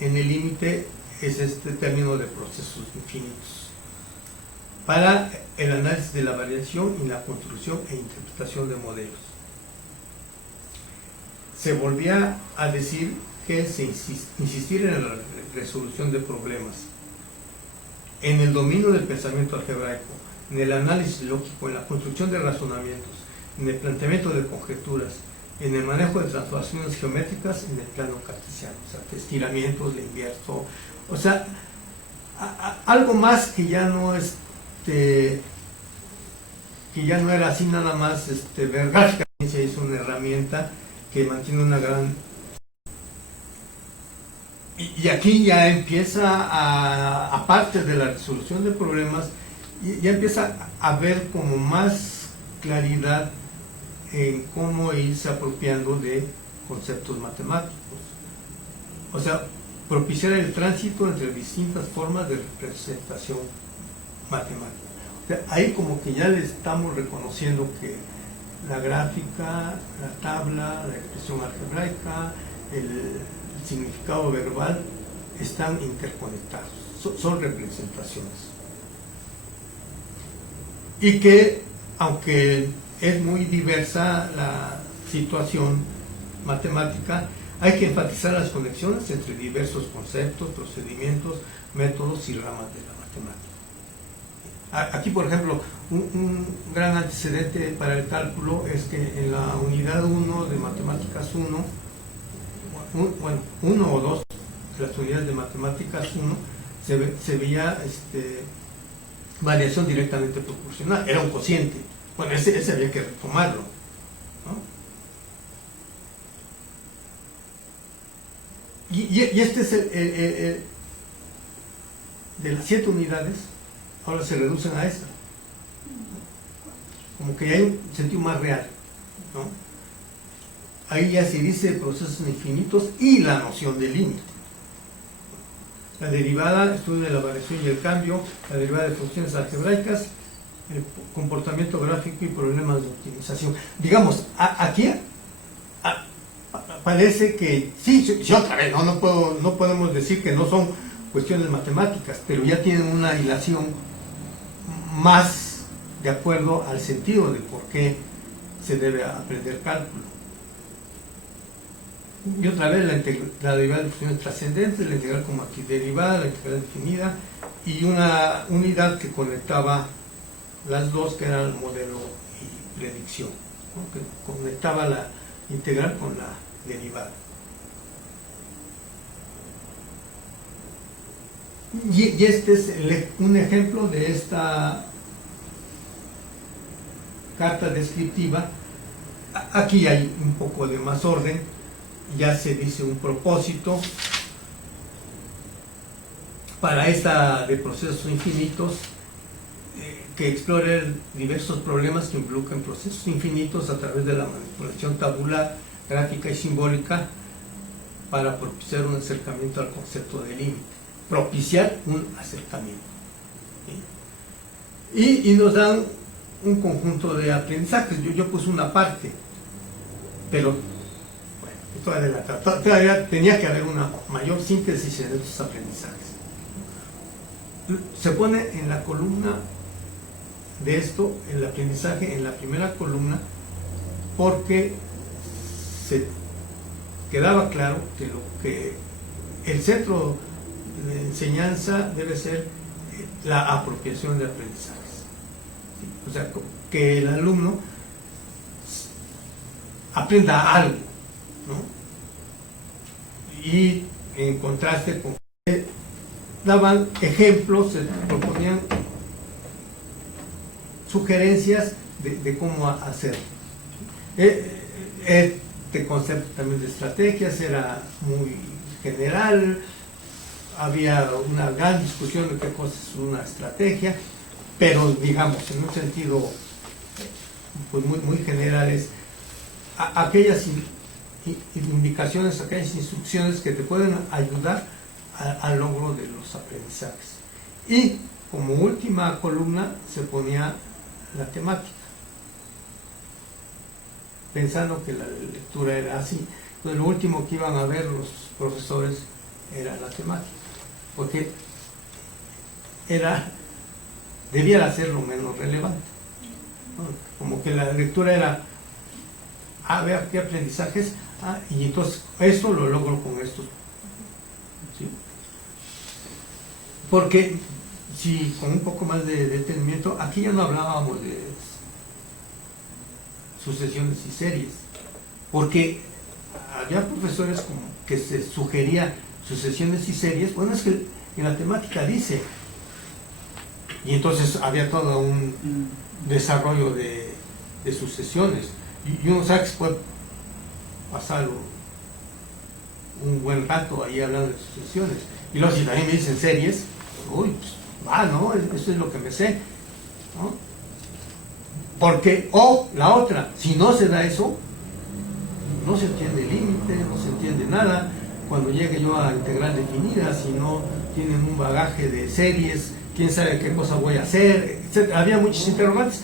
el límite es este término de procesos infinitos para el análisis de la variación y la construcción e interpretación de modelos. Se volvía a decir que insistir en la resolución de problemas, en el dominio del pensamiento algebraico, en el análisis lógico, en la construcción de razonamientos, en el planteamiento de conjeturas, en el manejo de transformaciones geométricas en el plano cartesiano, o sea, de estiramientos, de invierto, o sea, algo más que ya no era así nada más vergática. Es una herramienta que mantiene una gran... Y aquí ya empieza, aparte de la resolución de problemas, ya empieza a haber como más claridad en cómo irse apropiando de conceptos matemáticos. O sea, propiciar el tránsito entre distintas formas de representación matemática. O sea, ahí como que ya le estamos reconociendo que la gráfica, la tabla, la expresión algebraica, el significado verbal están interconectados, son representaciones. Y que, aunque es muy diversa la situación matemática, hay que enfatizar las conexiones entre diversos conceptos, procedimientos, métodos y ramas de la matemática. Aquí, por ejemplo, un gran antecedente para el cálculo es que en la unidad 1 de matemáticas 1, uno o dos de las unidades de matemáticas 1, se veía variación directamente proporcional, era un cociente. Bueno, ese había que retomarlo, ¿no? Y este es de las 7 unidades, ahora se reducen a esta. Como que hay un sentido más real, ¿no? Ahí ya se dice procesos infinitos y la noción de límite. La derivada, estudio de la variación y el cambio, la derivada de funciones algebraicas, el comportamiento gráfico y problemas de optimización. Digamos, aquí parece que sí, otra vez, no podemos decir que no son cuestiones matemáticas, pero ya tienen una hilación más de acuerdo al sentido de por qué se debe aprender cálculo. Y otra vez la derivada de funciones trascendentes, la integral como aquí derivada, la integral definida y una unidad que conectaba las dos, que eran modelo y predicción, ¿no? Que conectaba la integral con la derivada. Y este es un ejemplo de esta carta descriptiva. Aquí hay un poco de más orden, ya se dice un propósito para esta de procesos infinitos, que explore diversos problemas que involucran procesos infinitos a través de la manipulación tabular, gráfica y simbólica, para propiciar un acercamiento al concepto de límite. Propiciar un acercamiento. Y nos dan un conjunto de aprendizajes. Yo puse una parte, pero bueno, todavía tenía que haber una mayor síntesis en estos aprendizajes. Se pone en la columna de esto, el aprendizaje en la primera columna, porque se quedaba claro que lo que el centro de enseñanza debe ser la apropiación de aprendizajes. O sea, que el alumno aprenda algo, ¿no? Y en contraste con que daban ejemplos, se proponían sugerencias de cómo hacerlo. Este concepto también de estrategias era muy general, había una gran discusión de qué cosa es una estrategia, pero digamos, en un sentido pues muy general, es aquellas indicaciones, aquellas instrucciones que te pueden ayudar al logro de los aprendizajes. Y como última columna se ponía la temática, pensando que la lectura era así. Entonces lo último que iban a ver los profesores era la temática, porque debiera ser lo menos relevante, ¿no? Como que la lectura era ver qué aprendizajes, y entonces esto lo logro con esto, ¿sí? Porque si con un poco más de detenimiento, aquí ya no hablábamos de sucesiones y series, porque había profesores como que se sugería sucesiones y series. Bueno, es que en la temática dice, y entonces había todo un desarrollo de sucesiones, y uno sabe que se puede pasar un buen rato ahí hablando de sucesiones, y luego si también me dicen series, uy, pues, no, eso es lo que me sé, ¿no? Porque, la otra, si no se da eso, no se entiende el límite, no se entiende nada. Cuando llegue yo a integral definida, si no tienen un bagaje de series, quién sabe qué cosa voy a hacer, etc. Había muchos interrogantes.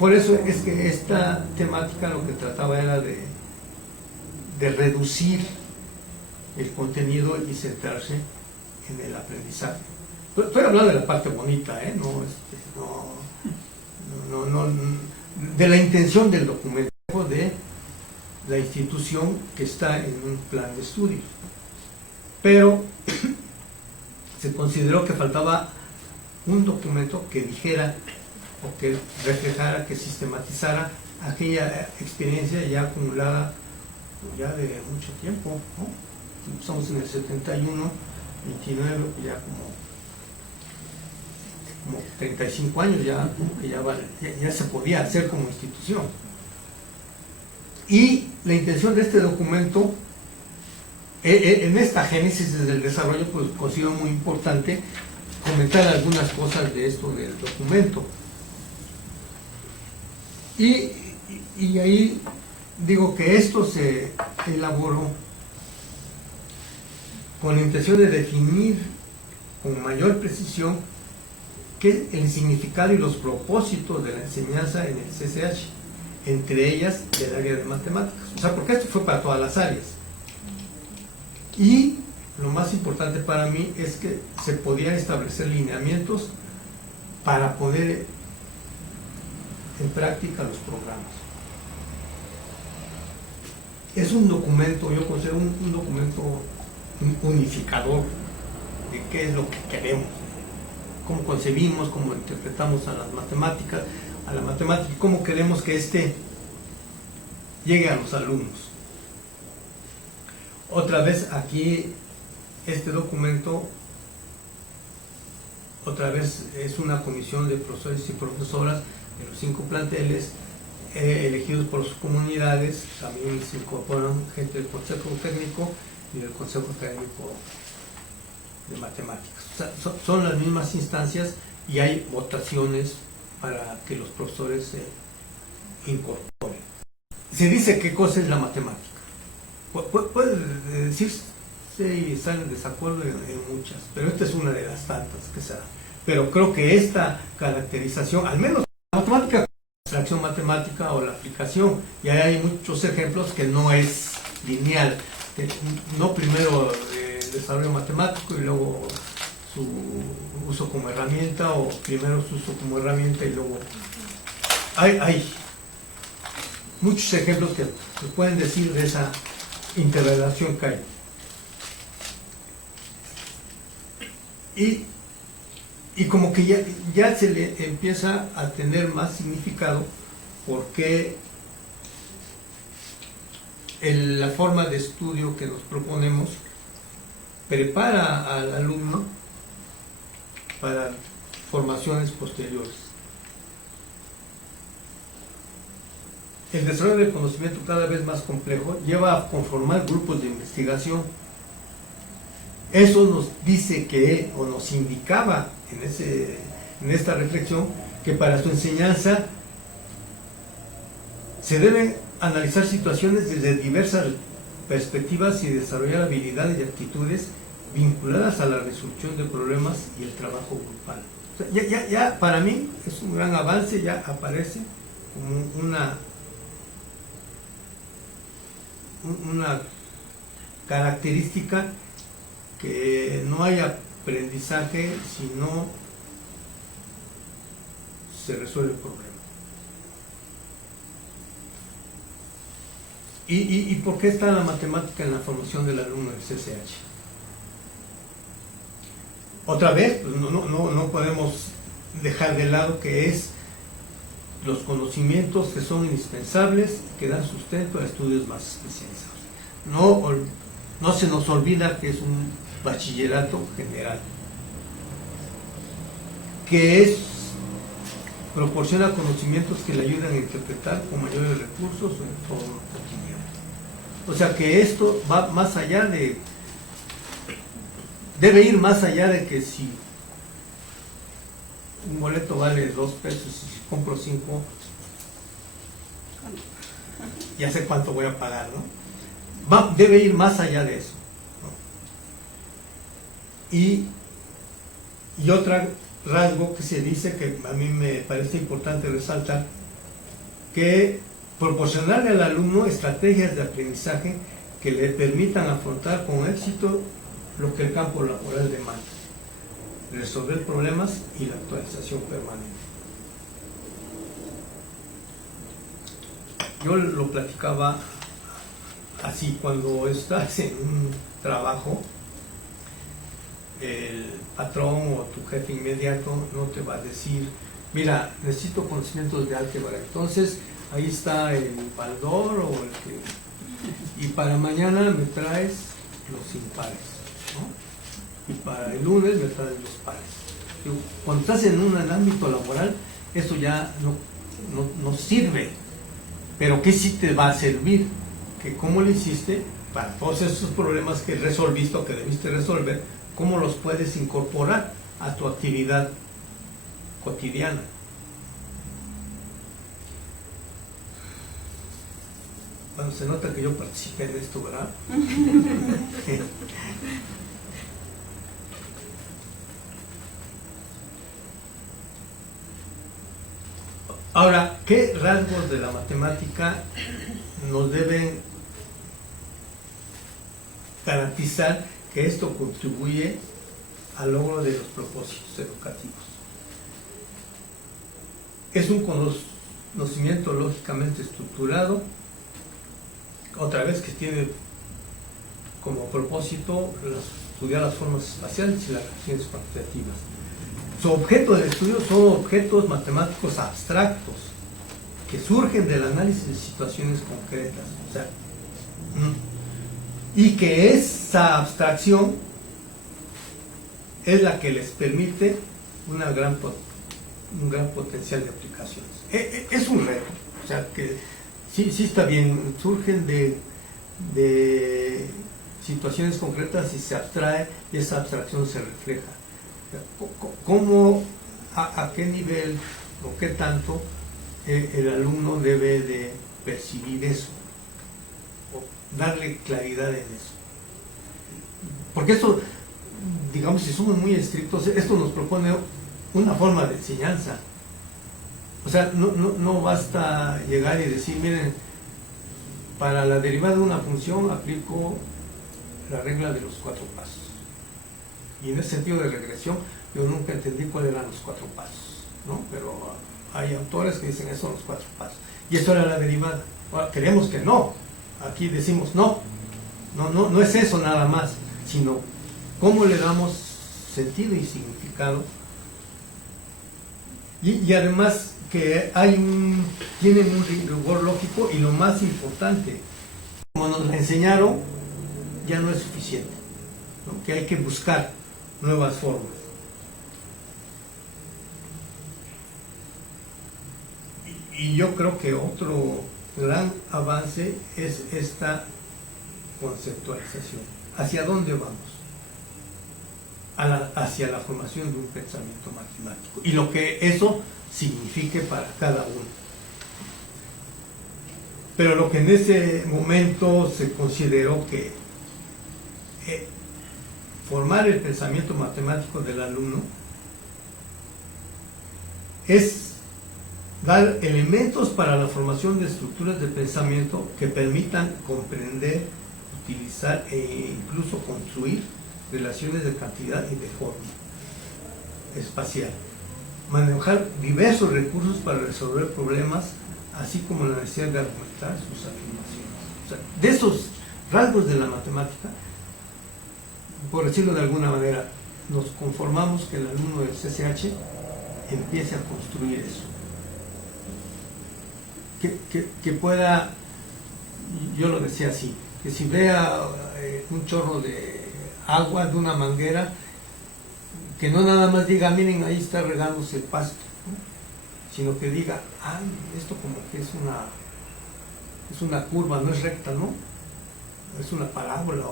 Por eso es que esta temática lo que trataba era de reducir el contenido y centrarse en el aprendizaje. Estoy hablando de la parte bonita, no de la intención del documento, de la institución que está en un plan de estudio. Pero se consideró que faltaba un documento que dijera, o que reflejara, que sistematizara aquella experiencia ya acumulada ya de mucho tiempo, ¿no? Estamos en el 71, 29, ya como 35 años, ya como que ya se podía hacer como institución. Y la intención de este documento, en esta génesis del desarrollo, pues considero muy importante comentar algunas cosas de esto del documento. Y ahí digo que esto se elaboró con la intención de definir con mayor precisión qué es el significado y los propósitos de la enseñanza en el CCH, entre ellas del área de matemáticas. O sea, porque esto fue para todas las áreas. Y lo más importante para mí es que se podían establecer lineamientos para poner en práctica los programas. Es un documento, yo considero un documento unificador de qué es lo que queremos. cómo concebimos, cómo interpretamos a la matemática, y cómo queremos que llegue a los alumnos. Otra vez aquí, este documento, otra vez es una comisión de profesores y profesoras de los 5 planteles, elegidos por sus comunidades. También se incorporan gente del Consejo Técnico y del Consejo Académico de Matemáticas. O sea, son las mismas instancias y hay votaciones para que los profesores se incorporen. Se dice qué cosa es la matemática. Puede decirse y estar en desacuerdo en muchas, pero esta es una de las tantas que se da. Pero creo que esta caracterización, al menos la matemática, la abstracción matemática o la aplicación, y hay muchos ejemplos que no es lineal, que no primero el desarrollo matemático y luego su uso como herramienta, o primero su uso como herramienta y luego hay muchos ejemplos que se pueden decir de esa interrelación que hay. Y como que ya se le empieza a tener más significado, porque la forma de estudio que nos proponemos prepara al alumno para formaciones posteriores. El desarrollo del conocimiento, cada vez más complejo, lleva a conformar grupos de investigación. Eso nos dice que, o nos indicaba en esta reflexión, que para su enseñanza se deben analizar situaciones desde diversas perspectivas y desarrollar habilidades y actitudes vinculadas a la resolución de problemas y el trabajo grupal. O sea, ya para mí es un gran avance, ya aparece como una característica, que no hay aprendizaje si no se resuelve el problema. ¿Y por qué está la matemática en la formación del alumno del CCH? Otra vez, pues no podemos dejar de lado que es los conocimientos que son indispensables, que dan sustento a estudios más especializados. No se nos olvida que es un bachillerato general, que proporciona conocimientos que le ayudan a interpretar con mayores recursos en el entorno cotidiano. O sea que esto va más allá debe ir más allá de que si un boleto vale 2 pesos y si compro 5, ya sé cuánto voy a pagar, ¿no? Debe ir más allá de eso, ¿no? Y otro rasgo que se dice, que a mí me parece importante resaltar, que proporcionarle al alumno estrategias de aprendizaje que le permitan afrontar con éxito lo que el campo laboral demanda, resolver problemas y la actualización permanente. Yo lo platicaba así: cuando estás en un trabajo, el patrón o tu jefe inmediato no te va a decir, mira, necesito conocimientos de álgebra, entonces ahí está el baldor o el que, y para mañana me traes los impares, ¿no? Y para el lunes me traes los pares. Cuando estás en un ámbito laboral, eso ya no sirve, pero ¿qué sí te va a servir? Que cómo le hiciste para todos esos problemas que resolviste o que debiste resolver, cómo los puedes incorporar a tu actividad cotidiana. Bueno, se nota que yo participé en esto, ¿verdad? Ahora, ¿qué rasgos de la matemática nos deben garantizar que esto contribuye al logro de los propósitos educativos? Es un conocimiento lógicamente estructurado, otra vez que tiene como propósito estudiar las formas espaciales y las relaciones cuantitativas. su objeto de estudio son objetos matemáticos abstractos que surgen del análisis de situaciones concretas. O sea, y que esa abstracción es la que les permite un gran potencial de aplicaciones. Es un reto, o sea que sí está bien, surgen de situaciones concretas y se abstrae y esa abstracción se refleja. ¿Cómo, a qué nivel o qué tanto el alumno debe de percibir eso? O darle claridad en eso. Porque esto, digamos, si somos muy estrictos, esto nos propone una forma de enseñanza. O sea, no basta llegar y decir, miren, para la derivada de una función aplico la regla de los 4 pasos. Y en ese sentido de regresión, yo nunca entendí cuáles eran los 4 pasos, ¿no? Pero hay autores que dicen, esos son los 4 pasos. Y esto era la derivada. Ahora, queremos que no. Aquí decimos, no es eso nada más, sino cómo le damos sentido y significado. Y además que tienen un rigor lógico, y lo más importante, como nos la enseñaron, ya no es suficiente, ¿no? Que hay que buscar nuevas formas. Y yo creo que otro gran avance es esta conceptualización. ¿Hacia dónde vamos? Hacia la formación de un pensamiento matemático y lo que eso signifique para cada uno. Pero lo que en ese momento se consideró que formar el pensamiento matemático del alumno es dar elementos para la formación de estructuras de pensamiento que permitan comprender, utilizar e incluso construir relaciones de cantidad y de forma espacial, manejar diversos recursos para resolver problemas, así como la necesidad de argumentar sus afirmaciones. O sea, de esos rasgos de la matemática, por decirlo de alguna manera, nos conformamos que el alumno del CCH empiece a construir eso, que pueda, yo lo decía así, que si vea un chorro de agua de una manguera, que no nada más diga, miren, ahí está regándose el pasto, ¿no? Sino que diga, ay, esto como que es una curva, no es recta, ¿no? Es una parábola,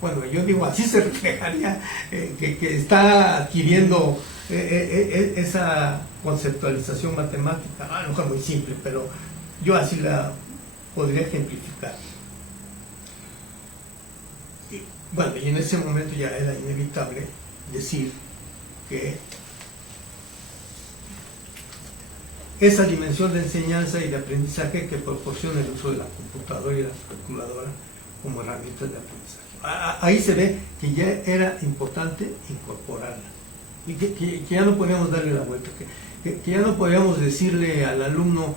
bueno, yo digo, así se reflejaría que está adquiriendo esa conceptualización matemática, a lo mejor muy simple, pero yo así la podría ejemplificar. Bueno, y en ese momento ya era inevitable decir que esa dimensión de enseñanza y de aprendizaje que proporciona el uso de la computadora y la calculadora como herramientas de aprendizaje. Ahí se ve que ya era importante incorporarla y que ya no podíamos darle la vuelta, que ya no podíamos decirle al alumno,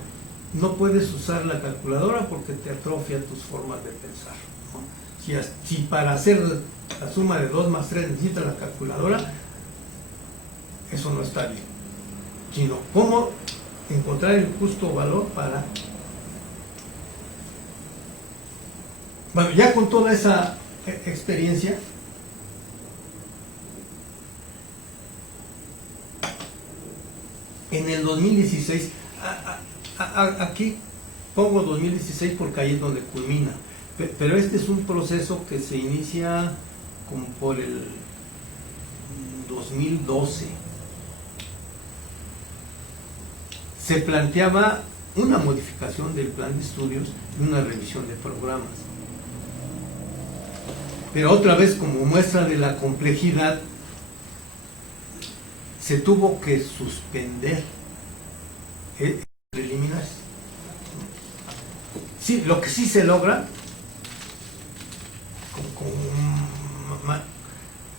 no puedes usar la calculadora porque te atrofia tus formas de pensar, ¿no? Si para hacer la suma de 2 más 3 necesitas la calculadora, eso no está bien, sino cómo encontrar el justo valor para... Bueno, ya con toda esa experiencia, en el 2016, aquí pongo 2016 porque ahí es donde culmina, pero este es un proceso que se inicia como por el 2012. Se planteaba una modificación del plan de estudios y una revisión de programas. Pero otra vez, como muestra de la complejidad, se tuvo que suspender preliminares. Sí, lo que sí se logra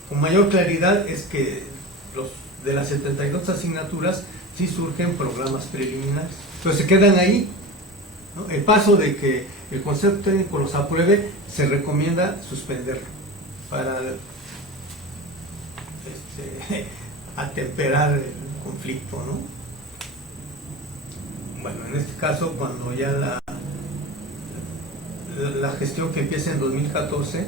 con mayor claridad es que de las 72 asignaturas sí surgen programas preliminares, pero se quedan ahí, ¿no? El paso de que el concepto técnico los apruebe, se recomienda suspenderlo para atemperar el conflicto, ¿no? Bueno, en este caso, cuando ya la gestión que empieza en 2014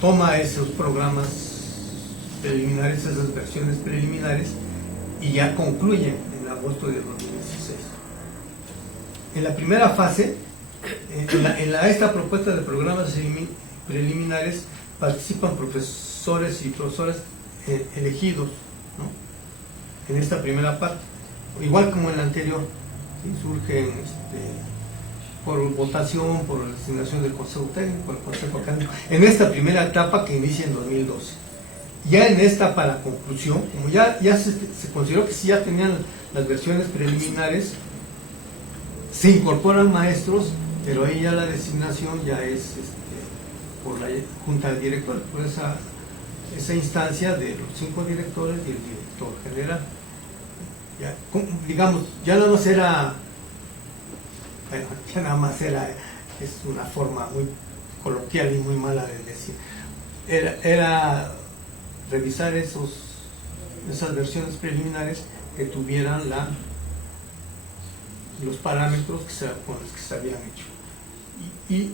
toma esos programas preliminares, esas versiones preliminares, y ya concluye en agosto de 2016. En la primera fase, esta propuesta de programas preliminares participan profesores y profesoras elegidos, ¿no? En esta primera parte, igual como en la anterior, ¿sí? Surgen por votación, por la designación del Consejo Técnico, el Consejo Académico, en esta primera etapa que inicia en 2012. Ya en esta, para conclusión, como ya se consideró que sí ya tenían las versiones preliminares, se incorporan maestros, pero ahí ya la designación ya es por la Junta de Directores, por esa instancia de los 5 directores y el director general. Ya, digamos, ya nada más era, bueno, ya nada más era, es una forma muy coloquial y muy mala de decir, era revisar esas versiones preliminares que tuvieran los parámetros con los que se habían hecho. Y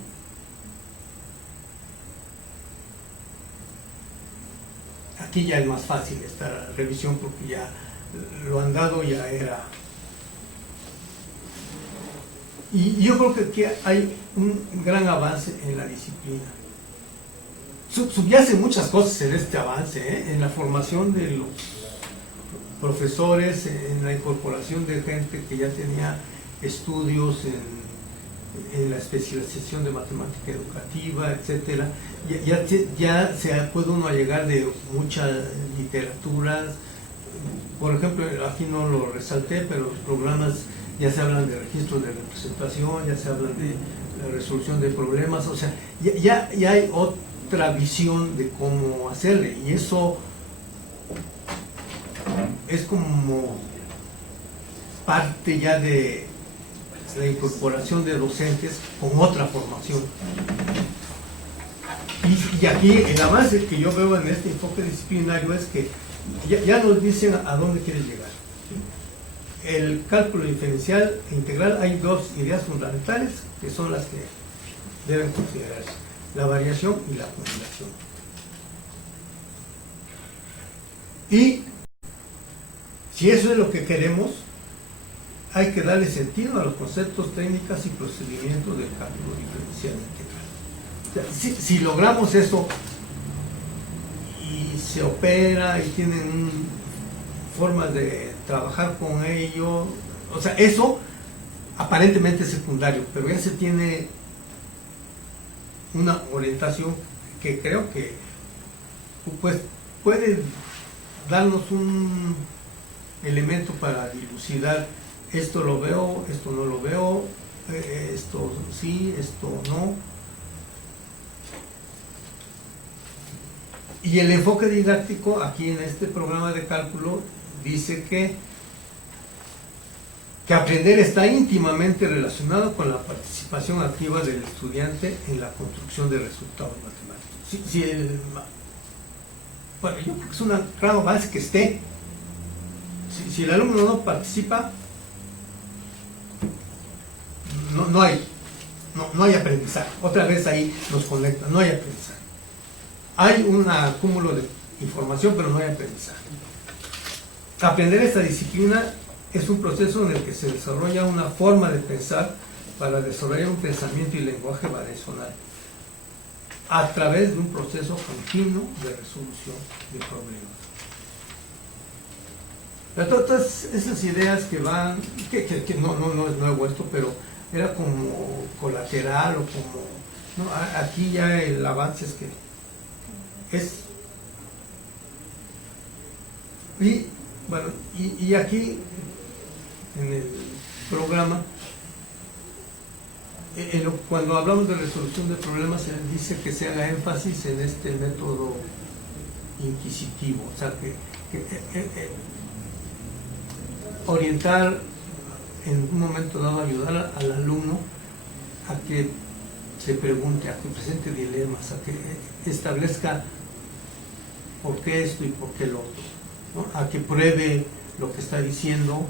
aquí ya es más fácil esta revisión, porque ya lo andado ya era. Y yo creo que aquí hay un gran avance en la disciplina. Subyacen muchas cosas en este avance, en la formación de los profesores, en la incorporación de gente que ya tenía estudios en la especialización de matemática educativa, etcétera. Ya se puede uno llegar de muchas literaturas. Por ejemplo, aquí no lo resalté, pero los programas ya se hablan de registros de representación, ya se hablan de la resolución de problemas, o sea, ya hay otra visión de cómo hacerle, y eso es como parte ya de la incorporación de docentes con otra formación. Y aquí el avance que yo veo en este enfoque disciplinario es que ya nos dicen a dónde quieres llegar. El cálculo diferencial e integral, hay 2 ideas fundamentales que son las que deben considerarse: la variación y la acumulación. Y si eso es lo que queremos, hay que darle sentido a los conceptos, técnicas y procedimientos del cálculo diferencial e integral. O sea, si logramos eso y se opera y tienen formas de trabajar con ello, o sea, eso aparentemente es secundario, pero ya se tiene una orientación que creo que pues puede darnos un elemento para dilucidar: esto lo veo, esto no lo veo, esto sí, esto no. Y el enfoque didáctico aquí en este programa de cálculo dice que aprender está íntimamente relacionado con la participación activa del estudiante en la construcción de resultados matemáticos. Bueno, yo creo que es una gran avance que esté. Si el alumno no participa, no hay aprendizaje. Otra vez ahí nos conecta, no hay aprendizaje. Hay un acúmulo de información, pero no hay aprendizaje. Aprender esta disciplina es un proceso en el que se desarrolla una forma de pensar para desarrollar un pensamiento y lenguaje variacional a través de un proceso continuo de resolución de problemas. Todas esas ideas que van, que no es nuevo esto, pero era como colateral o como, ¿no? Aquí ya el avance es que es. Y bueno, y aquí en el programa, cuando hablamos de resolución de problemas, se dice que se haga énfasis en este método inquisitivo, o sea, que orientar en un momento dado, ayudar al alumno a que se pregunte, a que presente dilemas, a que establezca por qué esto y por qué lo otro, ¿no? A que pruebe lo que está diciendo,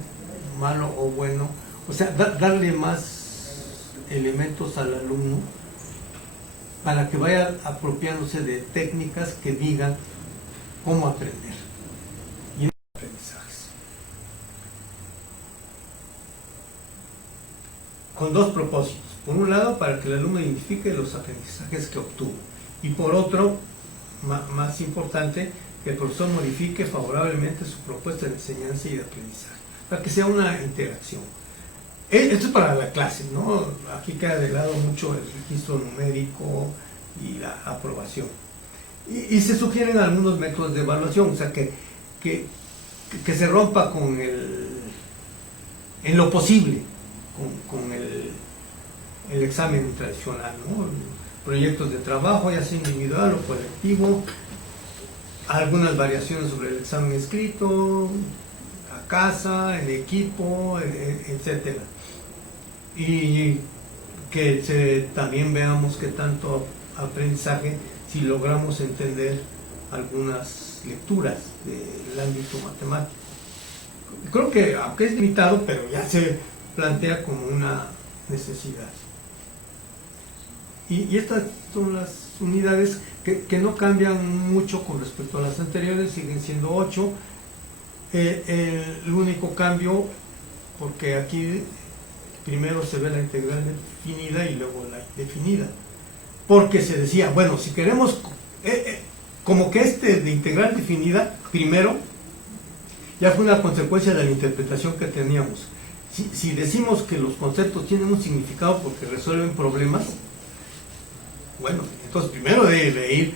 malo o bueno, o sea, darle más elementos al alumno para que vaya apropiándose de técnicas que digan cómo aprender y aprendizajes. Con dos propósitos. Por un lado, para que el alumno identifique los aprendizajes que obtuvo, y por otro, más importante, que el profesor modifique favorablemente su propuesta de enseñanza y de aprendizaje, para que sea una interacción. Esto es para la clase, ¿no? Aquí queda de lado mucho el registro numérico y la aprobación. Y se sugieren algunos métodos de evaluación, o sea, que se rompa con en lo posible, con el examen tradicional, ¿no? Proyectos de trabajo, ya sea individual o colectivo, algunas variaciones sobre el examen escrito, a casa, en equipo, etcétera. Y que también veamos qué tanto aprendizaje si logramos entender algunas lecturas del ámbito matemático. Creo que, aunque es limitado, pero ya se plantea como una necesidad. Y estas son las unidades que no cambian mucho con respecto a las anteriores, siguen siendo 8. El único cambio, porque aquí primero se ve la integral definida y luego la indefinida, porque se decía, bueno, si queremos como que de integral definida, primero ya fue una consecuencia de la interpretación que teníamos. Si decimos que los conceptos tienen un significado porque resuelven problemas, bueno, entonces primero debe ir,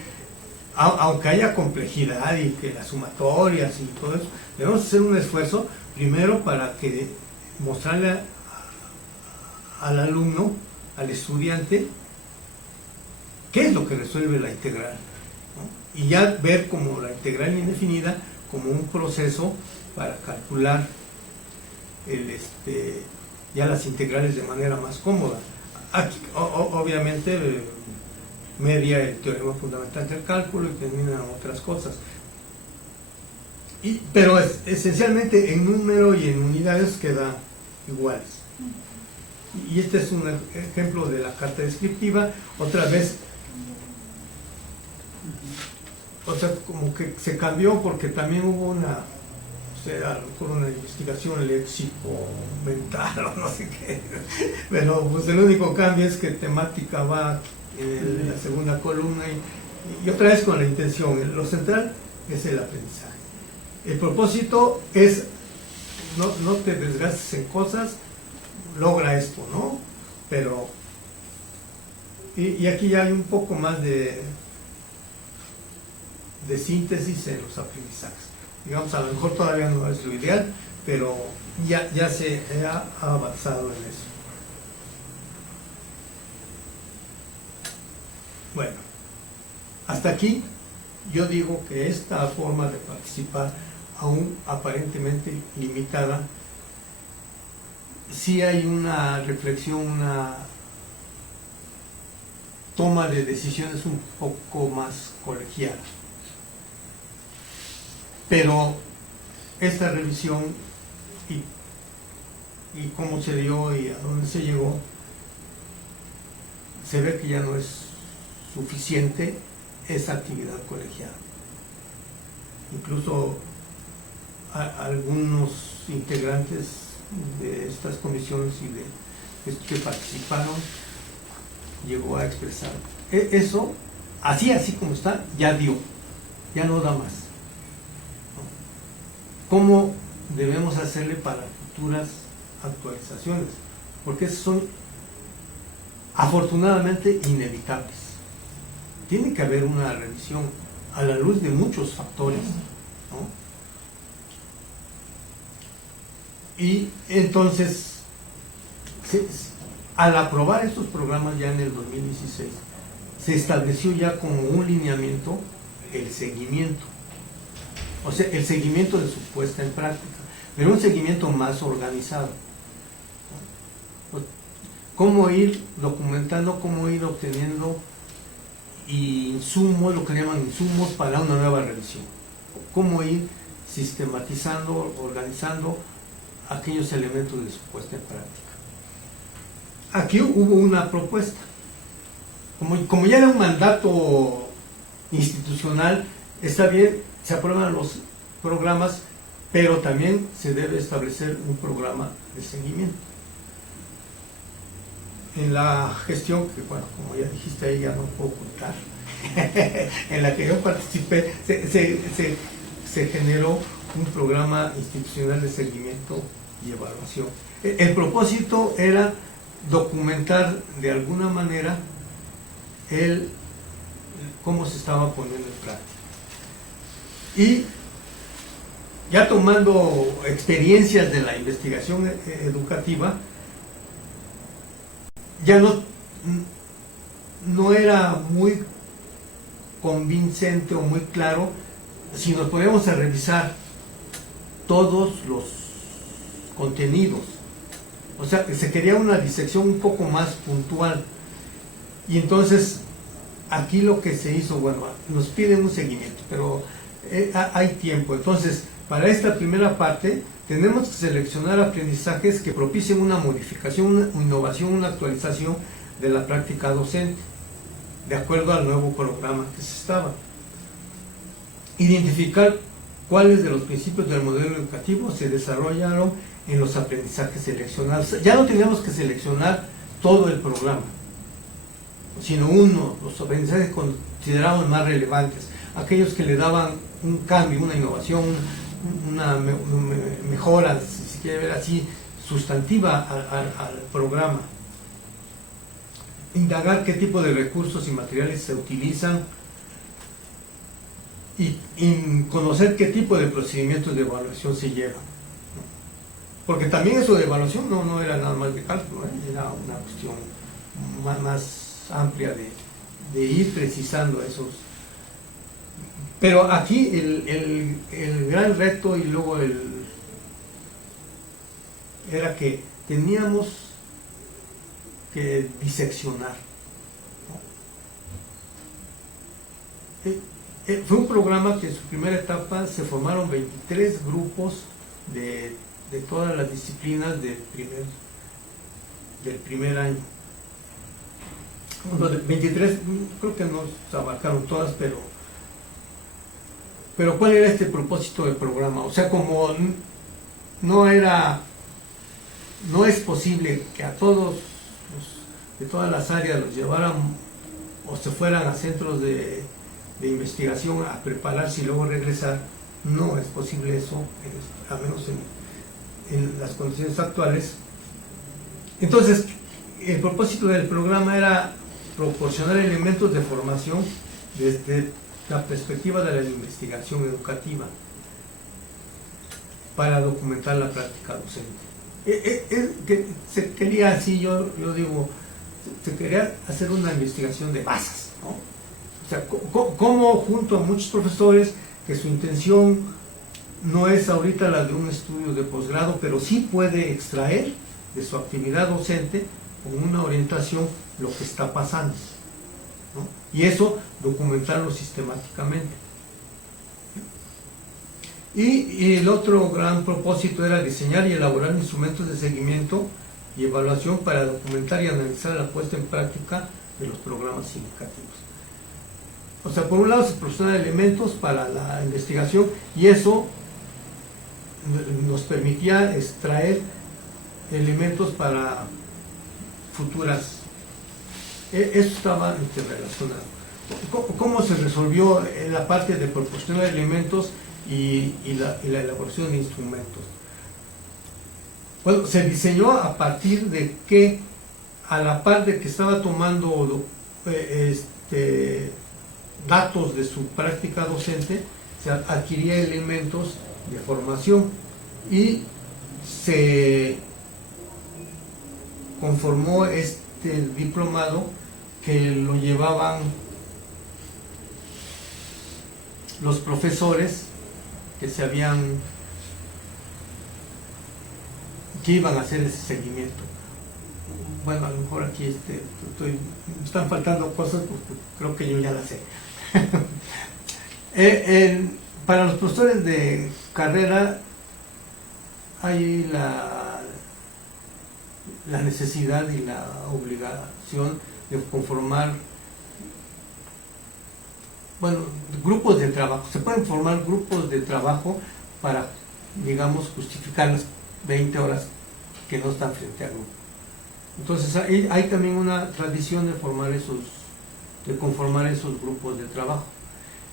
aunque haya complejidad y que las sumatorias y todo eso, debemos hacer un esfuerzo primero para que mostrarle al alumno, al estudiante, qué es lo que resuelve la integral, ¿no? Y ya ver como la integral indefinida como un proceso para calcular ya las integrales de manera más cómoda. Aquí, obviamente media el teorema fundamental del cálculo y terminan otras cosas. Pero esencialmente en número y en unidades queda iguales. Y este es un ejemplo de la carta descriptiva. Otra vez, o sea, como que se cambió porque también hubo una investigación léxico-mental o no sé qué, pero pues el único cambio es que temática va en la segunda columna y otra vez con la intención. Lo central es el aprendizaje. El propósito es no te desgastes en cosas, logra esto, ¿no? Pero y aquí ya hay un poco más de síntesis en los aprendizajes. Digamos, a lo mejor todavía no es lo ideal, pero ya se ha avanzado en eso. Bueno, hasta aquí yo digo que esta forma de participar, aún aparentemente limitada, sí hay una reflexión, una toma de decisiones un poco más colegiada. Pero esta revisión y cómo se dio y a dónde se llegó, se ve que ya no es suficiente esa actividad colegiada. Incluso algunos integrantes de estas comisiones y que participaron llegó a expresar eso, así como está, ya no da más. ¿Cómo debemos hacerle para futuras actualizaciones? Porque son afortunadamente inevitables. Tiene que haber una revisión a la luz de muchos factores, ¿no? Y entonces, al aprobar estos programas ya en el 2016, se estableció ya como un lineamiento el seguimiento. O sea, el seguimiento de su puesta en práctica, pero un seguimiento más organizado. Cómo ir documentando, cómo ir obteniendo y insumos, lo que llaman insumos para una nueva revisión. Cómo ir sistematizando, organizando aquellos elementos de su puesta en práctica. Aquí hubo una propuesta. Como ya era un mandato institucional, está bien, se aprueban los programas, pero también se debe establecer un programa de seguimiento. En la gestión, que bueno, como ya dijiste ahí, ya no puedo contar, en la que yo participé, se generó un programa institucional de seguimiento y evaluación. El propósito era documentar de alguna manera cómo se estaba poniendo en práctica. Y ya tomando experiencias de la investigación educativa, ya no era muy convincente o muy claro si nos ponemos a revisar todos los contenidos. O sea, se quería una disección un poco más puntual. Y entonces, aquí lo que se hizo, bueno, nos piden un seguimiento, pero hay tiempo. Entonces, para esta primera parte, tenemos que seleccionar aprendizajes que propicien una modificación, una innovación, una actualización de la práctica docente, de acuerdo al nuevo programa que se estaba. Identificar cuáles de los principios del modelo educativo se desarrollaron en los aprendizajes seleccionados. Ya no teníamos que seleccionar todo el programa, sino los aprendizajes considerados más relevantes, aquellos que le daban un cambio, una innovación, una mejora, si se quiere ver así, sustantiva al programa. Indagar qué tipo de recursos y materiales se utilizan y conocer qué tipo de procedimientos de evaluación se llevan. Porque también eso de evaluación no era nada más de cálculo, era una cuestión más amplia de ir precisando esos. Pero aquí el gran reto y luego era que teníamos que diseccionar, ¿no? Fue un programa que en su primera etapa se formaron 23 grupos de todas las disciplinas del primer año. Bueno, 23, creo que no se abarcaron todas, pero ¿cuál era este propósito del programa? O sea, como no es posible que a todos de todas las áreas los llevaran o se fueran a centros de investigación a prepararse y luego regresar, no es posible eso, al menos en las condiciones actuales. Entonces, el propósito del programa era proporcionar elementos de formación desde la perspectiva de la investigación educativa para documentar la práctica docente. Se quería así, yo digo, se quería hacer una investigación de bases, ¿no? O sea, cómo junto a muchos profesores que su intención no es ahorita la de un estudio de posgrado, pero sí puede extraer de su actividad docente con una orientación lo que está pasando, ¿no? Y eso documentarlo sistemáticamente. Y el otro gran propósito era diseñar y elaborar instrumentos de seguimiento y evaluación para documentar y analizar la puesta en práctica de los programas significativos. O sea, por un lado se proporcionan elementos para la investigación y eso nos permitía extraer elementos para futuras. Eso estaba interrelacionado. ¿Cómo se resolvió la parte de proporcionar elementos y la elaboración de instrumentos? Bueno, se diseñó a partir de que a la par de que estaba tomando datos de su práctica docente, se adquiría elementos de formación y se conformó este diplomado que lo llevaban los profesores que iban a hacer ese seguimiento. bueno, a lo mejor aquí me están faltando cosas porque creo que yo ya las sé. Para los profesores de carrera hay la necesidad y la obligación de conformar, bueno, grupos de trabajo. Se pueden formar grupos de trabajo para, digamos, justificar las 20 horas que no están frente al grupo. Entonces hay también una tradición de conformar esos grupos de trabajo.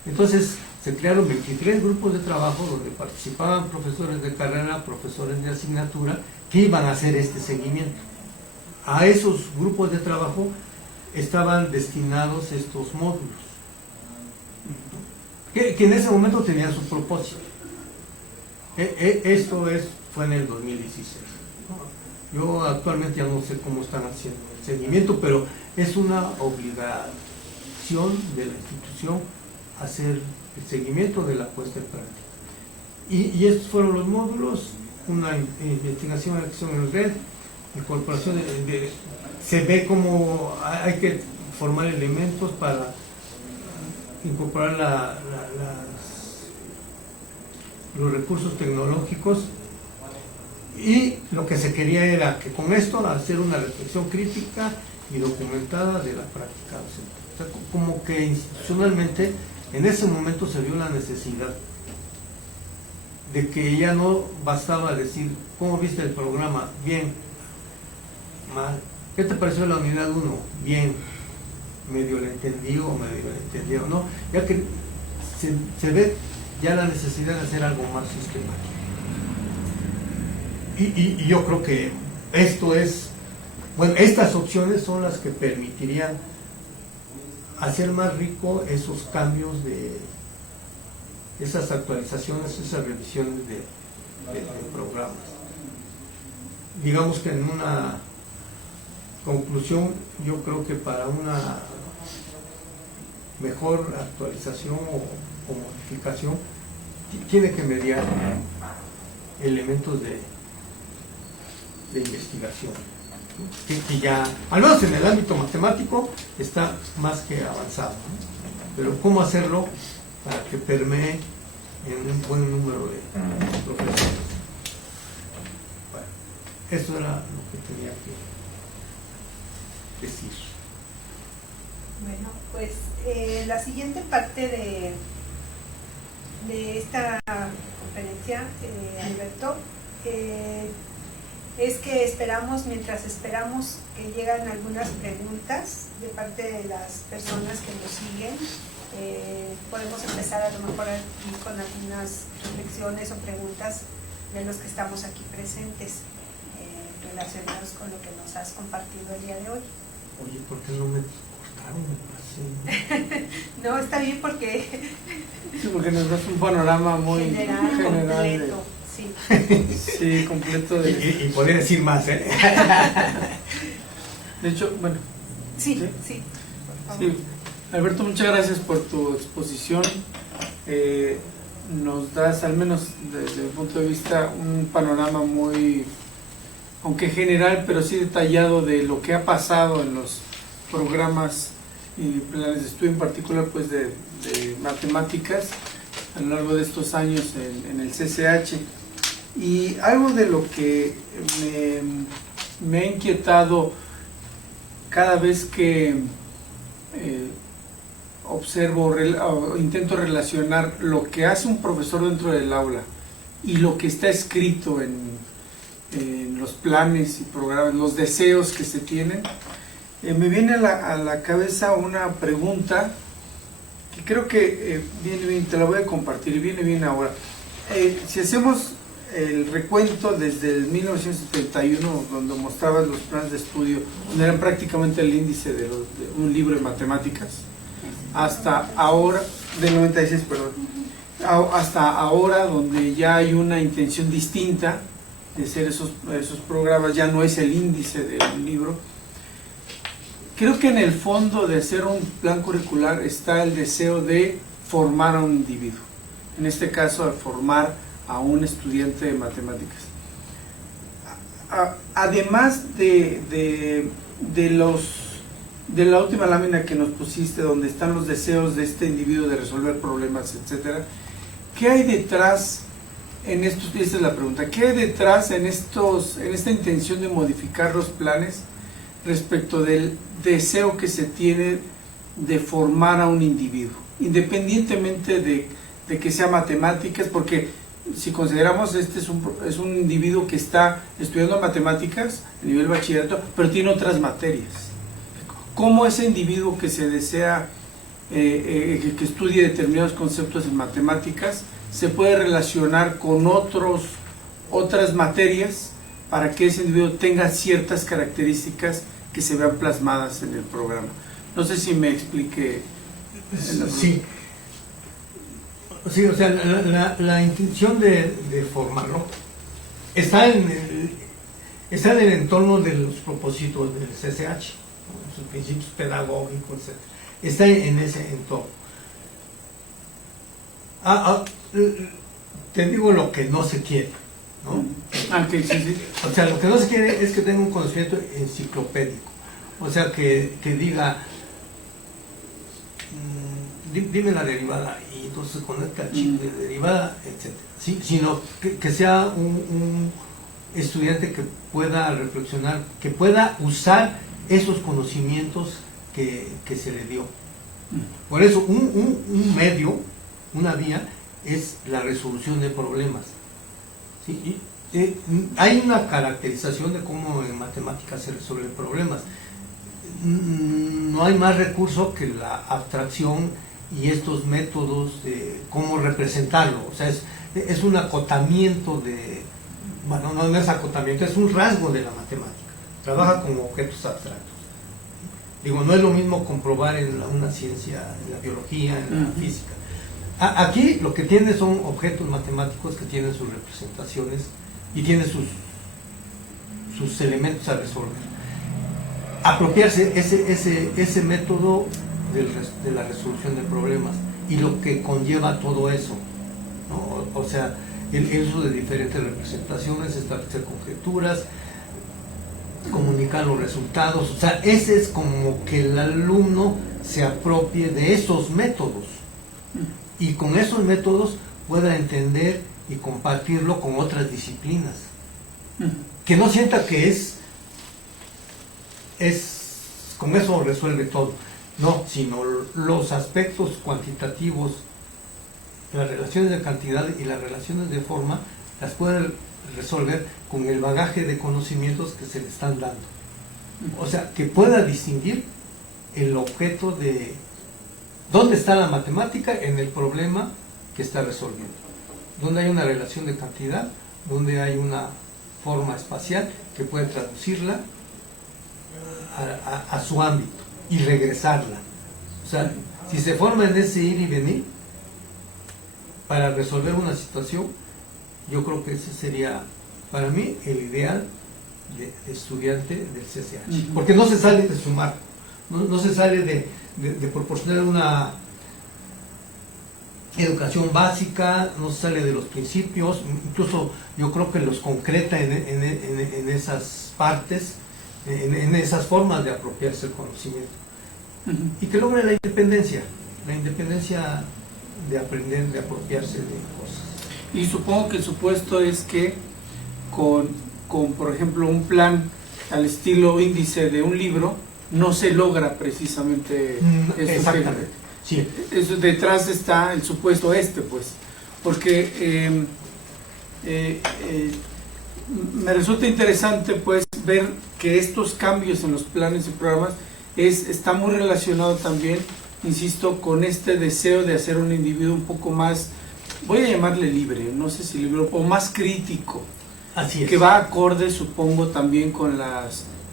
Entonces se crearon 23 grupos de trabajo donde participaban profesores de carrera, profesores de asignatura, que iban a hacer este seguimiento. A esos grupos de trabajo estaban destinados estos módulos, que en ese momento tenían su propósito. Esto fue en el 2016. Yo actualmente ya no sé cómo están haciendo el seguimiento, pero es una obligación de la institución hacer el seguimiento de la puesta en práctica. Y estos fueron los módulos: una investigación, acción en red, incorporación se ve cómo hay que formar elementos para incorporar los recursos tecnológicos, y lo que se quería era que con esto hacer una reflexión crítica y documentada de la práctica docente. O sea, como que institucionalmente en ese momento se vio la necesidad de que ya no bastaba decir: ¿cómo viste el programa? Bien, mal. ¿Qué te pareció la unidad 1? Bien, medio lo entendí o medio lo entendí o no, ya que se ve ya la necesidad de hacer algo más sistemático. Y yo creo que estas opciones son las que permitirían hacer más rico esos cambios, de esas actualizaciones, esas revisiones de programas. Digamos que en una conclusión, yo creo que para una mejor actualización o modificación tiene que mediar elementos de investigación, que ya, al menos en el ámbito matemático, está más que avanzado, ¿no? Pero ¿cómo hacerlo para que permee en un buen número de profesores? Bueno, eso era lo que tenía que decir. Bueno, pues la siguiente parte de esta conferencia, Alberto, es que mientras esperamos que llegan algunas preguntas de parte de las personas que nos siguen, podemos empezar a lo mejor aquí con algunas reflexiones o preguntas de los que estamos aquí presentes, relacionados con lo que nos has compartido el día de hoy. Oye, ¿por qué no me cortaron? No, está bien porque... Sí, porque nos das un panorama muy general completo. Sí. Sí, completo de... Y podría decir más, ¿eh? De hecho, bueno. Sí. Sí. Alberto, muchas gracias por tu exposición. Nos das, al menos desde mi punto de vista, un panorama muy, aunque general, pero sí detallado de lo que ha pasado en los programas y planes de estudio, en particular pues de matemáticas a lo largo de estos años en el CCH. Y algo de lo que me ha inquietado cada vez que observo o intento relacionar lo que hace un profesor dentro del aula y lo que está escrito en los planes y programas, los deseos que se tienen, me viene a la cabeza una pregunta que creo que viene bien, te la voy a compartir, viene bien ahora. Si hacemos el recuento desde el 1971, donde mostrabas los planes de estudio, donde eran prácticamente el índice de un libro de matemáticas, hasta ahora, del 96, perdón, hasta ahora, donde ya hay una intención distinta de hacer esos programas, ya no es el índice del libro. Creo que en el fondo de hacer un plan curricular está el deseo de formar a un individuo, en este caso de formar a un estudiante de matemáticas. además de la última lámina que nos pusiste, donde están los deseos de este individuo de resolver problemas, etcétera, ¿qué hay detrás en estos? Esta es la pregunta. ¿Qué hay detrás en esta intención de modificar los planes respecto del deseo que se tiene de formar a un individuo, independientemente de que sea matemáticas? Porque si consideramos es un individuo que está estudiando matemáticas a nivel bachillerato, pero tiene otras materias. ¿Cómo ese individuo que se desea que estudie determinados conceptos en matemáticas se puede relacionar con otras materias para que ese individuo tenga ciertas características que se vean plasmadas en el programa? No sé si me expliqué. Sí. Sí, o sea, la intención de formarlo está en el entorno de los propósitos del CCH, sus principios pedagógicos, etc. Está en ese entorno. Te digo lo que no se quiere, ¿no? Okay, sí. O sea, lo que no se quiere es que tenga un conocimiento enciclopédico. O sea, que diga, dime la derivada, y entonces conecta el chip de derivada, etc. ¿Sí? Sino que sea un estudiante que pueda reflexionar, que pueda usar esos conocimientos que se le dio. Por eso, un medio, una vía, es la resolución de problemas. ¿Sí? Hay una caracterización de cómo en matemáticas se resuelven problemas. No hay más recurso que la abstracción y estos métodos de cómo representarlo. O sea, es un acotamiento bueno, no es acotamiento, es un rasgo de la matemática. Trabaja con objetos abstractos. Digo, no es lo mismo comprobar en una ciencia, en la biología, en la física. Aquí lo que tiene son objetos matemáticos que tienen sus representaciones y tienen sus elementos a resolver. Apropiarse ese método de la resolución de problemas y lo que conlleva todo eso, ¿no? O sea, el uso de diferentes representaciones, establecer conjeturas, comunicar los resultados. O sea, ese es como que el alumno se apropie de esos métodos y con esos métodos pueda entender y compartirlo con otras disciplinas, que no sienta que con eso resuelve todo, no, sino los aspectos cuantitativos, las relaciones de cantidad y las relaciones de forma las puede resolver con el bagaje de conocimientos que se le están dando. O sea, que pueda distinguir el objeto de dónde está la matemática en el problema que está resolviendo, donde hay una relación de cantidad, donde hay una forma espacial que puede traducirla a su ámbito y regresarla. O sea, si se forma en ese ir y venir para resolver una situación, yo creo que ese sería para mí el ideal de estudiante del CCH, porque no se sale de sumar, no se sale de proporcionar una educación básica, no se sale de los principios, incluso yo creo que los concreta en esas partes, en esas formas de apropiarse el conocimiento, y que logre la independencia de aprender, de apropiarse de cosas. Y supongo que el supuesto es que con por ejemplo, un plan al estilo índice de un libro, no se logra precisamente eso. Exactamente. Sí. Eso, detrás está el supuesto pues, porque me resulta interesante pues ver que estos cambios en los planes y programas está muy relacionado también, insisto, con este deseo de hacer un individuo un poco más, voy a llamarle libre, no sé si libre, o más crítico. Así es. Que va acorde, supongo, también con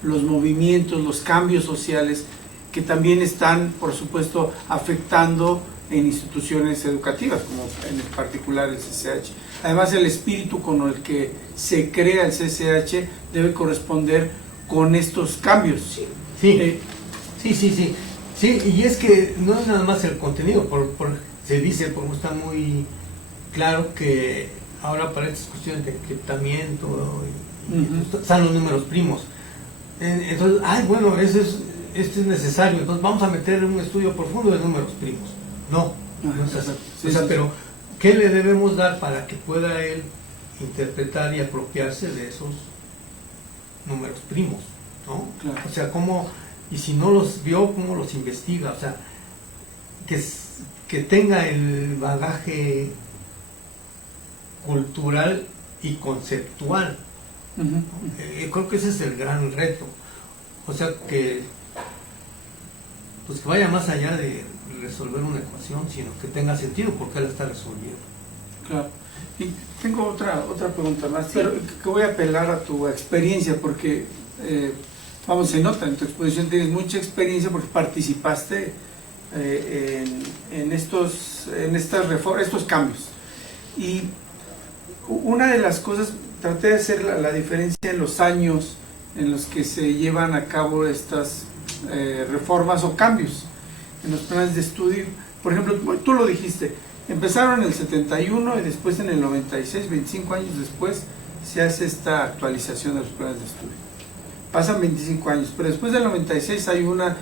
los movimientos, los cambios sociales que también están, por supuesto, afectando en instituciones educativas, como en particular el CCH. Además, el espíritu con el que se crea el CCH debe corresponder con estos cambios. Sí, sí, y es que no es nada más el contenido, se dice, porque está muy claro que ahora para estas cuestiones de encriptamiento están los números primos. Entonces, bueno, este es necesario, entonces vamos a meter un estudio profundo de números primos. No, no es así. Sí, O sea, sí, pero ¿qué le debemos dar para que pueda él interpretar y apropiarse de esos números primos? ¿No? Claro. O sea, ¿cómo, y si no los vio, cómo los investiga? O sea, que tenga el bagaje cultural y conceptual. Creo que ese es el gran reto. O sea, que vaya más allá de resolver una ecuación, sino que tenga sentido porque él la está resolviendo. Claro. Y tengo otra pregunta más, Sí. pero que voy a apelar a tu experiencia, porque vamos, se nota en tu exposición, tienes mucha experiencia porque participaste en estas reformas, estos cambios. Y una de las cosas, traté de hacer la diferencia en los años en los que se llevan a cabo estas reformas o cambios en los planes de estudio. Por ejemplo, tú lo dijiste, empezaron en el 71 y después en el 96, 25 años después, se hace esta actualización de los planes de estudio. Pasan 25 años, pero después del 96 hay una,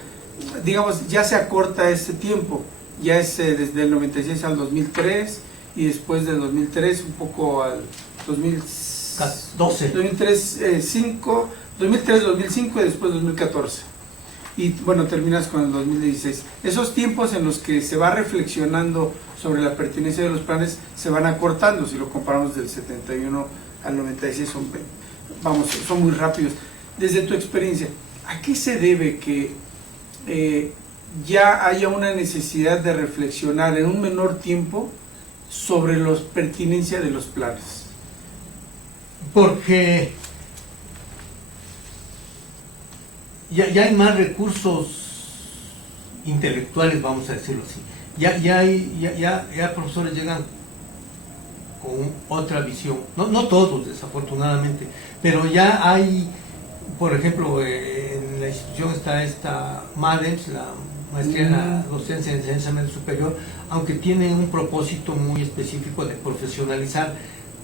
digamos, ya se acorta ese tiempo, ya es desde el 96 al 2003 y después del 2003 un poco al 2003, 2005 y después 2014. Y bueno, terminas con el 2016. Esos tiempos en los que se va reflexionando sobre la pertinencia de los planes se van acortando, si lo comparamos del 71 al 96 son muy rápidos. Desde tu experiencia, ¿a qué se debe que ya haya una necesidad de reflexionar en un menor tiempo sobre la pertinencia de los planes? Porque ya hay más recursos intelectuales, vamos a decirlo así. Ya profesores llegan con otra visión. No todos, desafortunadamente, pero ya hay, por ejemplo, en la institución está esta MADEMS, la maestría en la docencia en enseñanza media superior, aunque tiene un propósito muy específico de profesionalizar,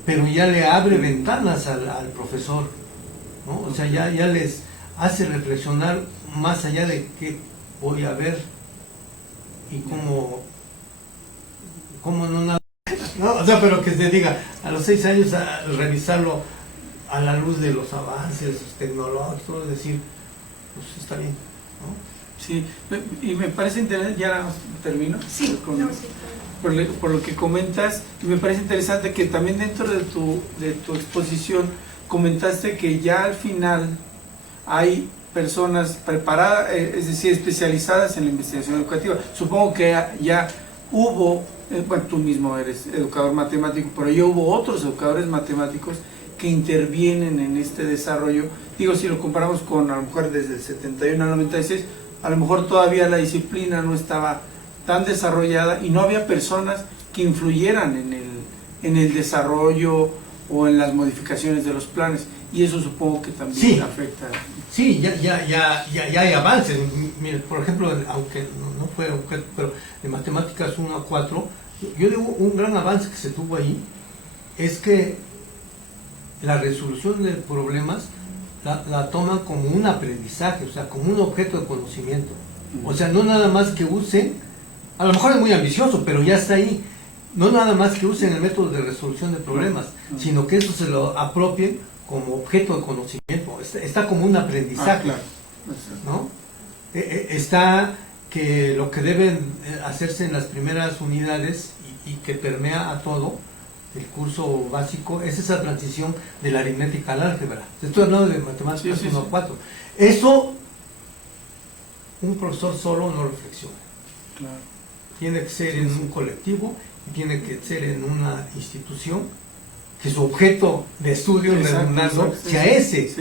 pero ya le abre ventanas al profesor, ¿no? O sea, ya les hace reflexionar más allá de qué voy a ver y cómo no nada. No, o sea, pero que se diga, a los 6 años a revisarlo a la luz de los avances tecnológicos, decir, pues está bien, ¿no? Sí, y me parece interesante, ya termino. Sí, sí. Por lo que comentas, me parece interesante que también dentro de tu exposición comentaste que ya al final hay personas preparadas, es decir, especializadas en la investigación educativa. Supongo que ya hubo, bueno, tú mismo eres educador matemático, pero ya hubo otros educadores matemáticos que intervienen en este desarrollo. Digo, si lo comparamos con, a lo mejor desde el 71 al 96, a lo mejor todavía la disciplina no estaba tan desarrollada y no había personas que influyeran en el desarrollo o en las modificaciones de los planes, y eso supongo que también afecta. Sí, ya hay avances. Mira, por ejemplo, aunque no fue objeto, pero en matemáticas 1 a 4, yo digo, un gran avance que se tuvo ahí es que la resolución de problemas la toman como un aprendizaje, o sea, como un objeto de conocimiento. O sea, no nada más que usen, a lo mejor es muy ambicioso, pero ya está ahí, no nada más que usen el método de resolución de problemas, sino que eso se lo apropien como objeto de conocimiento. Está como un aprendizaje, claro. ¿no? Está que lo que deben hacerse en las primeras unidades y que permea a todo el curso básico es esa transición de la aritmética al álgebra. Estoy hablando de matemáticas 1 a 4. Eso un profesor solo no reflexiona. Claro. Tiene que ser en un colectivo y tiene que ser en una institución que su objeto de estudio sea ese.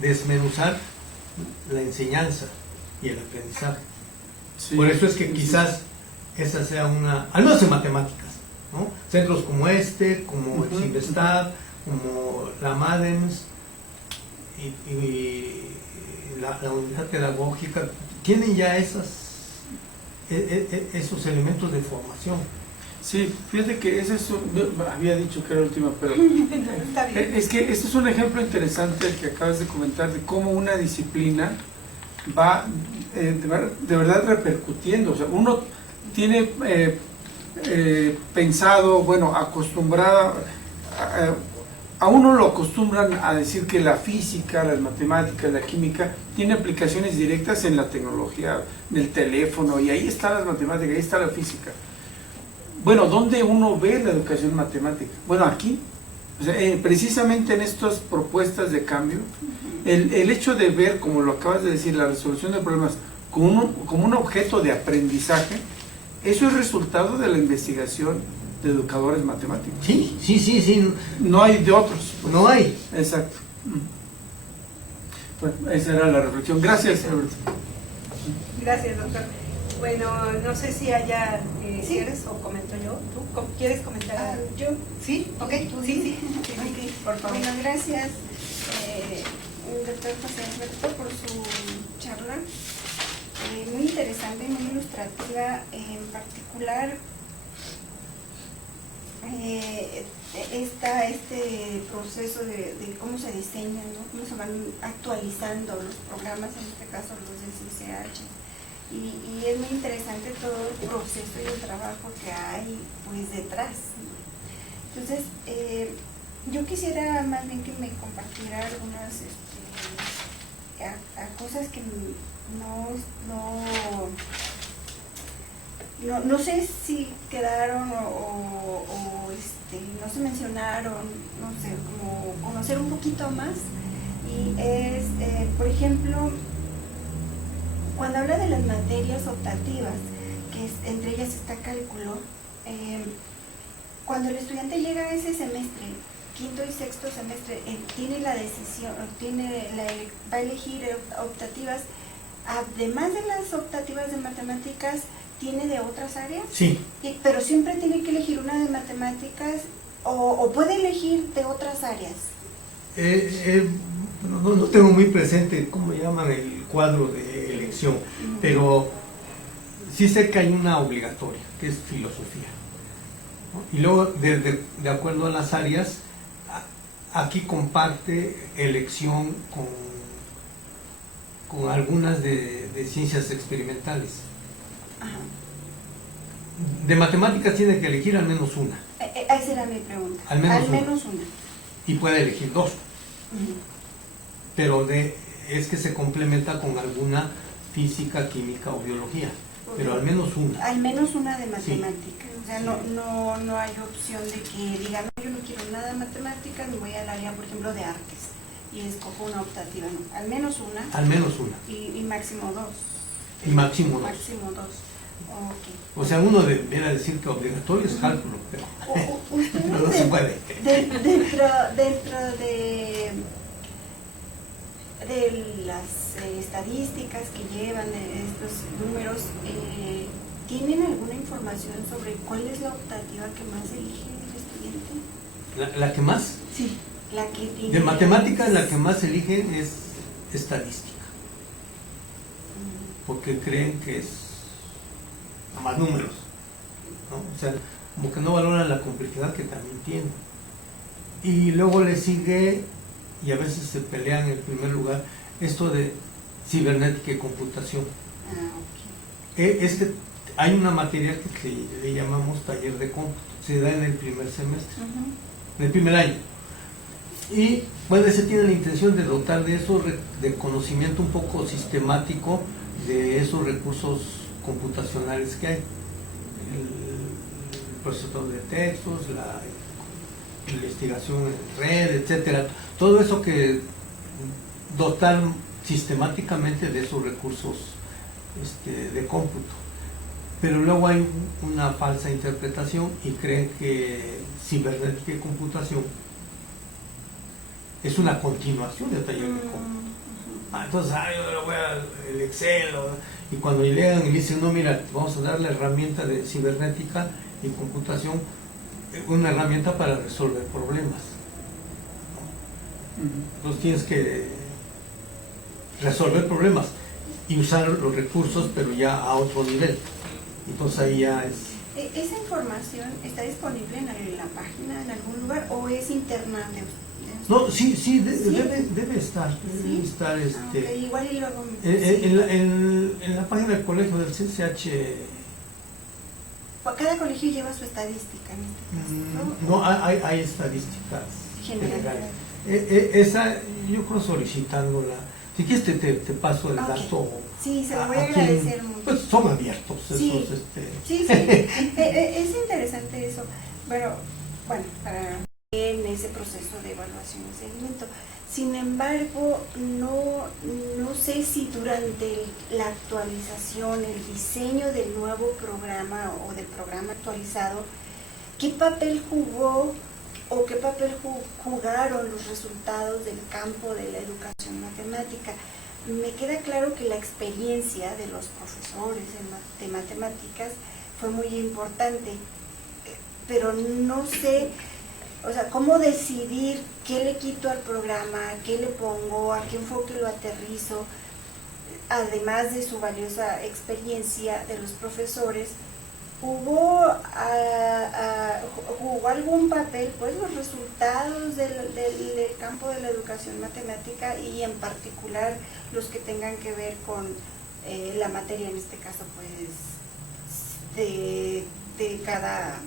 Desmenuzar la enseñanza y el aprendizaje. Por eso es que quizás esa sea una, al menos en matemáticas, ¿no? Centros como como el CIMBESTAB, como la MADEMS y la unidad pedagógica, tienen ya esos elementos de formación. Sí, fíjate que ese es había dicho que era la última, pero Está bien. es que este es un ejemplo interesante el que acabas de comentar de cómo una disciplina va de verdad repercutiendo. O sea, uno tiene pensado, bueno, acostumbrado, a uno lo acostumbran a decir que la física, las matemáticas, la química tiene aplicaciones directas en la tecnología, del teléfono, y ahí está las matemáticas, ahí está la física. Bueno, ¿dónde uno ve la educación matemática? Bueno, aquí, o sea, precisamente en estas propuestas de cambio, el hecho de ver, como lo acabas de decir, la resolución de problemas como un objeto de aprendizaje, eso es resultado de la investigación de educadores matemáticos. Sí. No hay de otros. Pues. No hay. Exacto. Bueno, esa era la reflexión. Gracias, Alberto. Gracias, doctor. Bueno, no sé si haya ¿quieres o comento yo? ¿Tú quieres comentar? Yo. ¿Sí? Ok, sí, Okay. por favor. Bueno, gracias, doctor José Alberto, por su charla. Muy interesante, muy ilustrativa, en particular este proceso de cómo se diseñan, ¿no? Cómo se van actualizando los programas, en este caso los del CCH. Y es muy interesante todo el proceso y el trabajo que hay pues detrás, ¿no? Entonces, yo quisiera más bien que me compartiera algunas cosas que no sé si quedaron o no se mencionaron, no sé, como conocer un poquito más. Y es, por ejemplo, cuando habla de las materias optativas, que entre ellas está cálculo, cuando el estudiante llega a ese semestre, quinto y sexto semestre, tiene la decisión, va a elegir optativas, además de las optativas de matemáticas, ¿tiene de otras áreas? Sí. Pero siempre tiene que elegir una de matemáticas o puede elegir de otras áreas. No tengo muy presente cómo llaman el cuadro de elección, pero sí sé que hay una obligatoria, que es filosofía, ¿no? Y luego, de acuerdo a las áreas, aquí comparte elección con algunas de ciencias experimentales. Ajá. De matemáticas tiene que elegir al menos una. Esa era mi pregunta. Al menos una. Y puede elegir dos. Pero es que se complementa con alguna física, química o biología. Pero al menos una. Al menos una de matemáticas. Sí. O sea, no hay opción de que digan, no, yo no quiero nada de matemáticas, me voy al área, por ejemplo, de artes y escojo una optativa. No. Al menos una. Al menos una. Y máximo dos. Y máximo dos. Máximo dos. Okay. O sea, uno debiera decir que obligatorio es cálculo, pero no se puede. Dentro de las estadísticas que llevan de estos números, ¿tienen alguna información sobre cuál es la optativa que más elige el estudiante? ¿La que más? Sí, la que tiene. De matemáticas la que más eligen es estadística, porque creen que es más números, ¿no? O sea, como que no valoran la complejidad que también tiene. Y luego le sigue, y a veces se pelean en el primer lugar, esto de cibernética y computación. Okay. Es que hay una materia que le llamamos taller de cómputo, se da en el primer semestre, en el primer año. Y bueno, se tiene la intención de dotar de eso, de conocimiento un poco sistemático de esos recursos computacionales que hay, el procesador de textos, la investigación en red, etcétera, todo eso que dotar sistemáticamente de esos recursos de cómputo. Pero luego hay una falsa interpretación y creen que cibernética y computación es una continuación del taller de cómputo. Entonces, yo voy al Excel, y cuando llegan y dicen, no, mira, vamos a dar la herramienta de cibernética y computación, una herramienta para resolver problemas. Entonces tienes que resolver problemas y usar los recursos, pero ya a otro nivel. Entonces ahí ya es ¿Esa información está disponible en la página, en algún lugar, o es interna de ustedes? No, sí, ¿Sí? debe estar. ¿Sí? Debe estar Ok, igual y luego... en la página del colegio del CCH. Cada colegio lleva su estadística en este caso, ¿no? No, hay estadísticas Generales. Esa, yo creo solicitándola. Si quieres te paso el Ok. dato. Sí, se lo voy a Aquí, agradecer mucho. Pues son abiertos Sí. esos. Sí, es interesante eso. Bueno, para en ese proceso de evaluación y seguimiento. Sin embargo, no sé si durante la actualización, el diseño del nuevo programa o del programa actualizado, ¿qué papel jugó o qué papel jugaron los resultados del campo de la educación matemática? Me queda claro que la experiencia de los profesores de matemáticas fue muy importante, pero no sé, o sea, cómo decidir qué le quito al programa, qué le pongo, a qué enfoque lo aterrizo, además de su valiosa experiencia de los profesores. ¿Jugó algún papel pues los resultados del campo de la educación matemática y en particular los que tengan que ver con la materia, en este caso pues de cada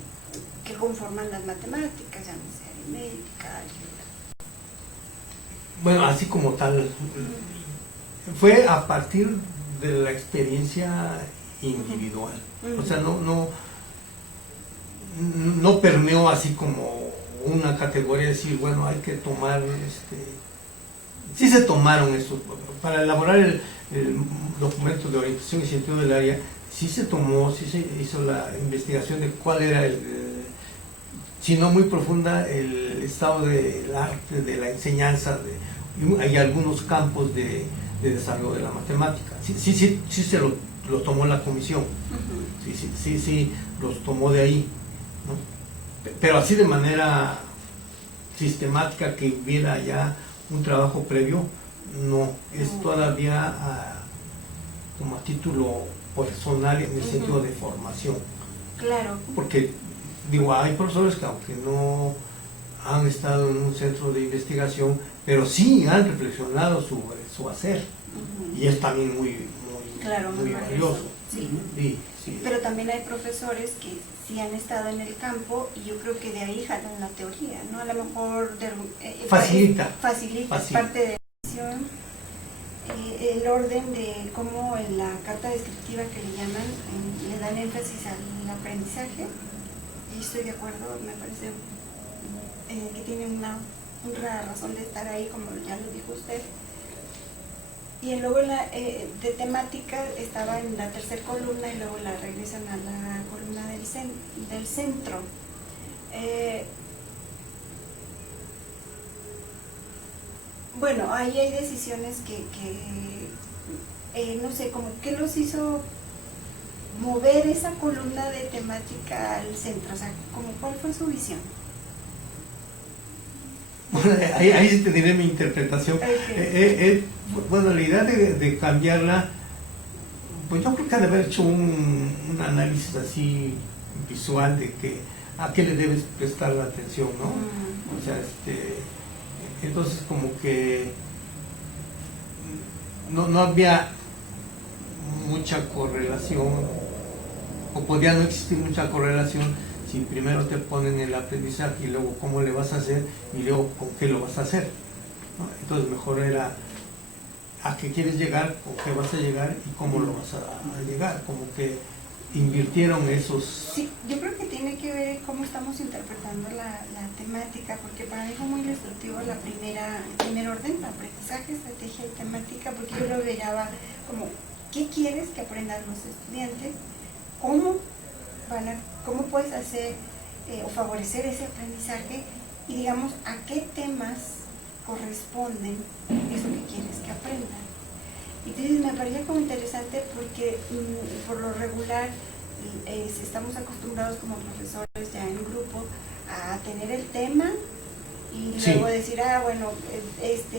que conforman las matemáticas, llámese aritmética, álgebra? Bueno, así como tal, fue a partir de la experiencia individual. O sea, no permeó así como una categoría de decir, bueno, hay que tomar, sí se tomaron eso, para elaborar el documento de orientación y sentido del área, sí se hizo la investigación de cuál era si no muy profunda, el estado del arte, de la enseñanza, hay algunos campos de desarrollo de la matemática. Sí se lo tomó la comisión, sí los tomó de ahí, ¿no? Pero así de manera sistemática que hubiera ya un trabajo previo, no, es todavía como a título personal en el sentido de formación. Claro. Porque digo, hay profesores que aunque no han estado en un centro de investigación, pero sí han reflexionado sobre su hacer, y es también muy valioso. Sí. Sí. Pero también hay profesores que sí han estado en el campo y yo creo que de ahí jalan la teoría, ¿no? A lo mejor facilita, es parte de la decisión, el orden de cómo en la carta descriptiva que le llaman, le dan énfasis al aprendizaje, y estoy de acuerdo, me parece que tiene una razón de estar ahí, como ya lo dijo usted. Y luego de temática estaba en la tercera columna y luego la regresan a la columna del centro. Bueno, ahí hay decisiones que no sé, como que los hizo mover esa columna de temática al centro, o sea, como ¿cuál fue su visión? Bueno, ahí sí te diré mi interpretación. Okay. Bueno, la idea de cambiarla, pues yo creo que ha de haber hecho un análisis así visual de a qué le debes prestar la atención, ¿no? O sea, entonces como que no había mucha correlación, o podía no existir mucha correlación si primero te ponen el aprendizaje y luego cómo le vas a hacer y luego con qué lo vas a hacer, ¿no? Entonces mejor era a qué quieres llegar, con qué vas a llegar y cómo lo vas a llegar, como que invirtieron esos... Sí, yo creo que tiene que ver cómo estamos interpretando la temática, porque para mí fue muy ilustrativo el primer orden, aprendizaje, estrategia y temática, porque yo lo veía como, ¿qué quieres que aprendan los estudiantes? ¿Cómo puedes hacer o favorecer ese aprendizaje? Y digamos, ¿a qué temas corresponden eso que quieres que aprendan? Entonces me parecía como interesante porque por lo regular estamos acostumbrados como profesores ya en grupo a tener el tema y luego decir, bueno,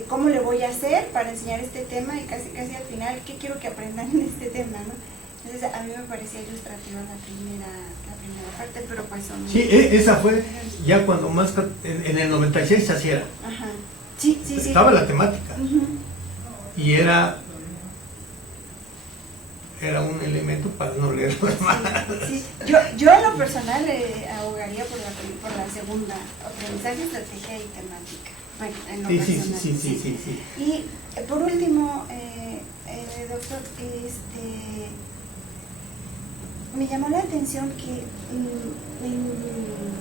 ¿cómo le voy a hacer para enseñar este tema? Y casi al final, ¿qué quiero que aprendan en este tema, no? Entonces a mí me parecía ilustrativa la primera parte, pero pues son... Sí, esa fue ya cuando más, en el 96 se hacía. Ajá. Sí, sí, sí. Estaba la temática. Ujú. Y era un elemento para no leer más. Sí, sí. Yo en lo personal abogaría por la segunda, aprendizaje, estrategia y temática. Bueno, en lo personal. Sí. Y por último, doctor, me llamó la atención que en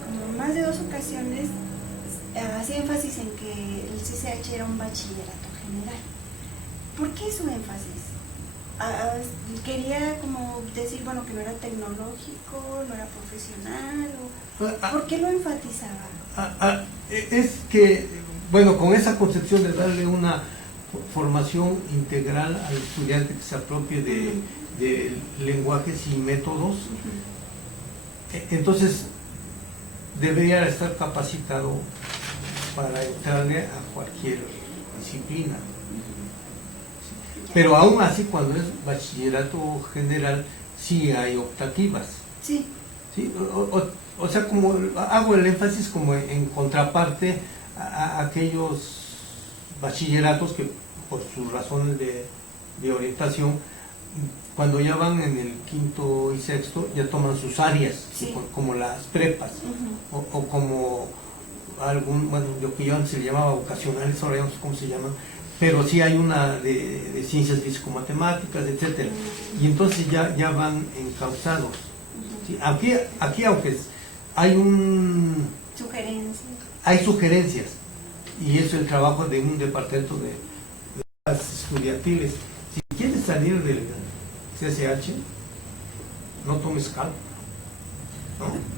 como más de 2 ocasiones hacía énfasis en que el CCH era un bachillerato general. ¿Por qué su énfasis? Quería como decir, bueno, que no era tecnológico, no era profesional, ¿por qué lo enfatizaba? Es que, bueno, con esa concepción de darle una formación integral al estudiante que se apropie de lenguajes y métodos, entonces debería estar capacitado para entrarle a cualquier disciplina. Pero aún así, cuando es bachillerato general, sí hay optativas. Sí. ¿Sí? O sea, como hago el énfasis como en contraparte a aquellos bachilleratos que por sus razones de orientación, cuando ya van en el 5º y 6º, ya toman sus áreas, Sí. como las prepas, o como lo que yo antes se le llamaba vocacionales, ahora ya no sé cómo se llaman, pero sí hay una de ciencias físico-matemáticas, etcétera, y entonces ya van encausados. ¿Sí? Aquí aunque hay sugerencias, y eso es el trabajo de un departamento de las estudiantiles. Si quieres salir del CCH, no tomes cálculo, ¿no?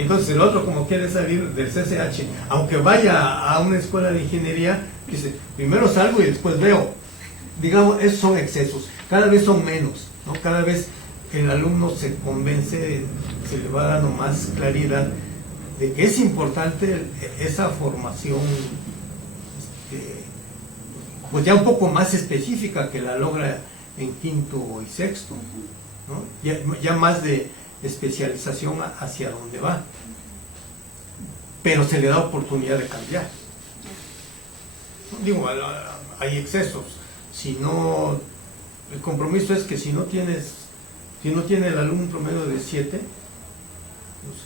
Entonces el otro, como quiere salir del CCH, aunque vaya a una escuela de ingeniería, dice, primero salgo y después veo. Digamos, esos son excesos, cada vez son menos, ¿no? Cada vez el alumno se convence, se le va dando más claridad de que es importante esa formación, pues ya un poco más específica, que la logra en 5º y 6º, ¿no? Ya más de especialización hacia dónde va, pero se le da oportunidad de cambiar. Digo, hay excesos. Si no, el compromiso es que si no tiene el alumno un promedio de 7, pues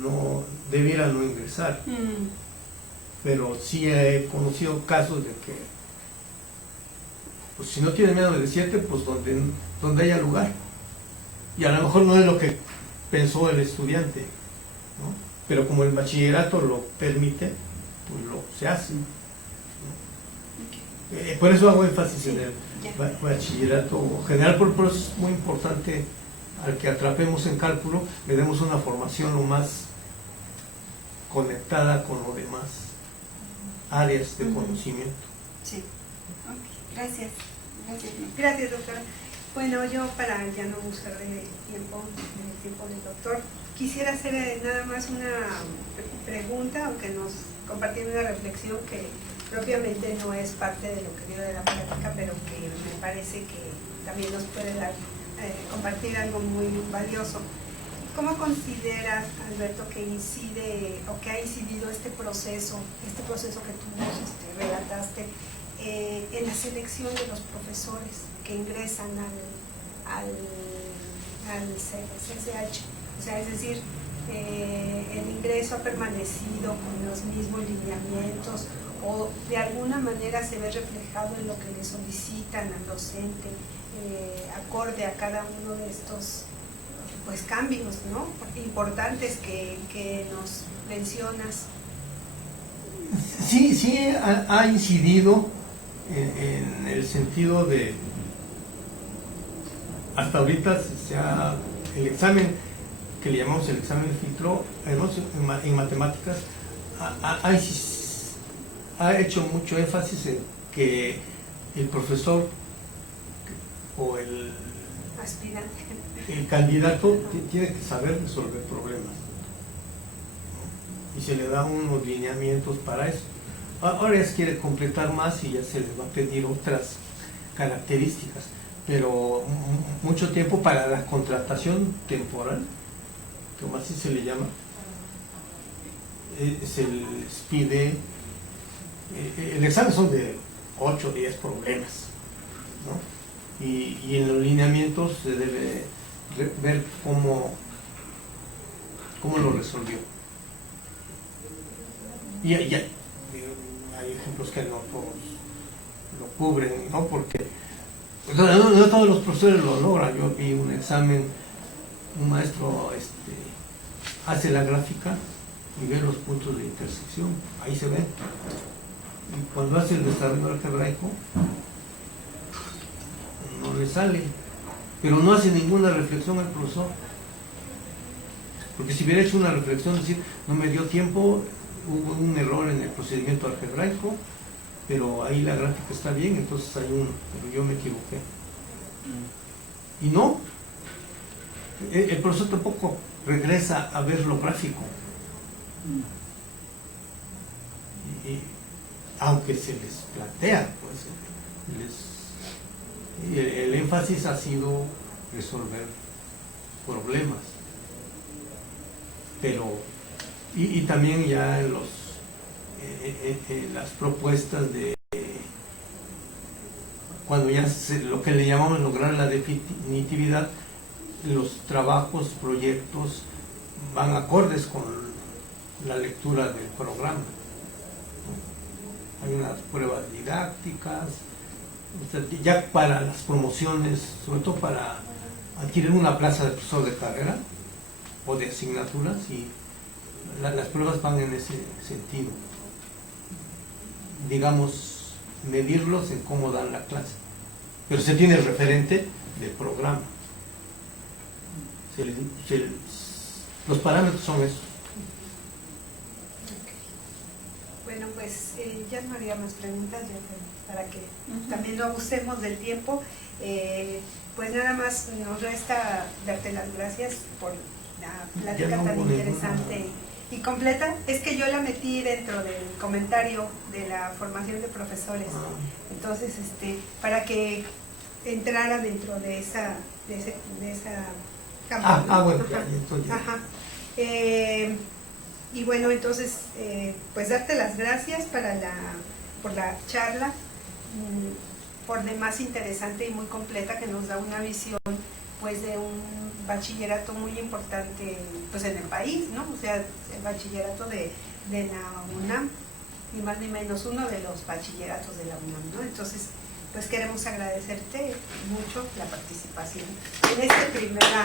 no debiera no ingresar. Pero sí he conocido casos de que, pues si no tiene menos de 7, pues donde haya lugar. Y a lo mejor no es lo que pensó el estudiante, ¿no? Pero como el bachillerato lo permite, pues se hace, ¿no? Por eso hago énfasis en el bachillerato general, por eso es muy importante al que atrapemos en cálculo, le demos una formación lo más conectada con lo demás áreas de conocimiento. Sí. Okay. Gracias. Gracias, doctora. Bueno, yo para ya no usar el tiempo del doctor, quisiera hacer nada más una pregunta, aunque nos compartir una reflexión que propiamente no es parte de lo que dio de la plática, pero que me parece que también nos puede dar, compartir algo muy valioso. ¿Cómo consideras, Alberto, que incide o que ha incidido este proceso que tú nos relataste en la selección de los profesores que ingresan al CCH? O sea, es decir, el ingreso ha permanecido con los mismos lineamientos o de alguna manera se ve reflejado en lo que le solicitan al docente, acorde a cada uno de estos pues cambios, ¿no? Importantes que nos mencionas. Sí, ha incidido en el sentido de, hasta ahorita el examen que le llamamos el examen filtro en matemáticas ha hecho mucho énfasis en que el profesor o el Aspirante. El candidato tiene que saber resolver problemas, ¿no? Y se le da unos lineamientos para eso. Ahora ya se quiere completar más y ya se le va a pedir otras características, pero mucho tiempo para la contratación temporal, como así se le llama, se les pide, el examen son de 8 o 10 problemas, ¿no? Y en los lineamientos se debe ver cómo lo resolvió. Y hay ejemplos que no todos lo cubren, ¿no? Porque no todos los profesores lo logran. Yo vi un examen, un maestro hace la gráfica y ve los puntos de intersección, ahí se ven. Y cuando hace el desarrollo algebraico no le sale, pero no hace ninguna reflexión el profesor, porque si hubiera hecho una reflexión, decir, no me dio tiempo, hubo un error en el procedimiento algebraico, pero ahí la gráfica está bien, entonces hay uno, pero yo me equivoqué. Y no, el profesor tampoco regresa a ver lo gráfico. Y aunque se les plantea, pues el énfasis ha sido resolver problemas, pero y también ya las propuestas de cuando ya lo que le llamamos lograr la definitividad, los trabajos, proyectos van acordes con la lectura del programa. Hay unas pruebas didácticas, ya para las promociones, sobre todo para adquirir una plaza de profesor de carrera o de asignaturas, y las pruebas van en ese sentido. Digamos, medirlos en cómo dan la clase. Pero se tiene el referente del programa. Los parámetros son esos. Bueno, pues ya no haría más preguntas, ya para que también no abusemos del tiempo. Pues nada más nos resta darte las gracias por la plática tan interesante y completa. Es que yo la metí dentro del comentario de la formación de profesores, entonces para que entrara dentro de esa campaña. Bueno, entonces. Ajá. Y bueno, entonces pues darte las gracias por la charla, por demás interesante y muy completa, que nos da una visión pues de un bachillerato muy importante pues en el país, ¿no? O sea, el bachillerato de la UNAM, ni más ni menos uno de los bachilleratos de la UNAM, ¿no? Entonces, pues queremos agradecerte mucho la participación en esta primera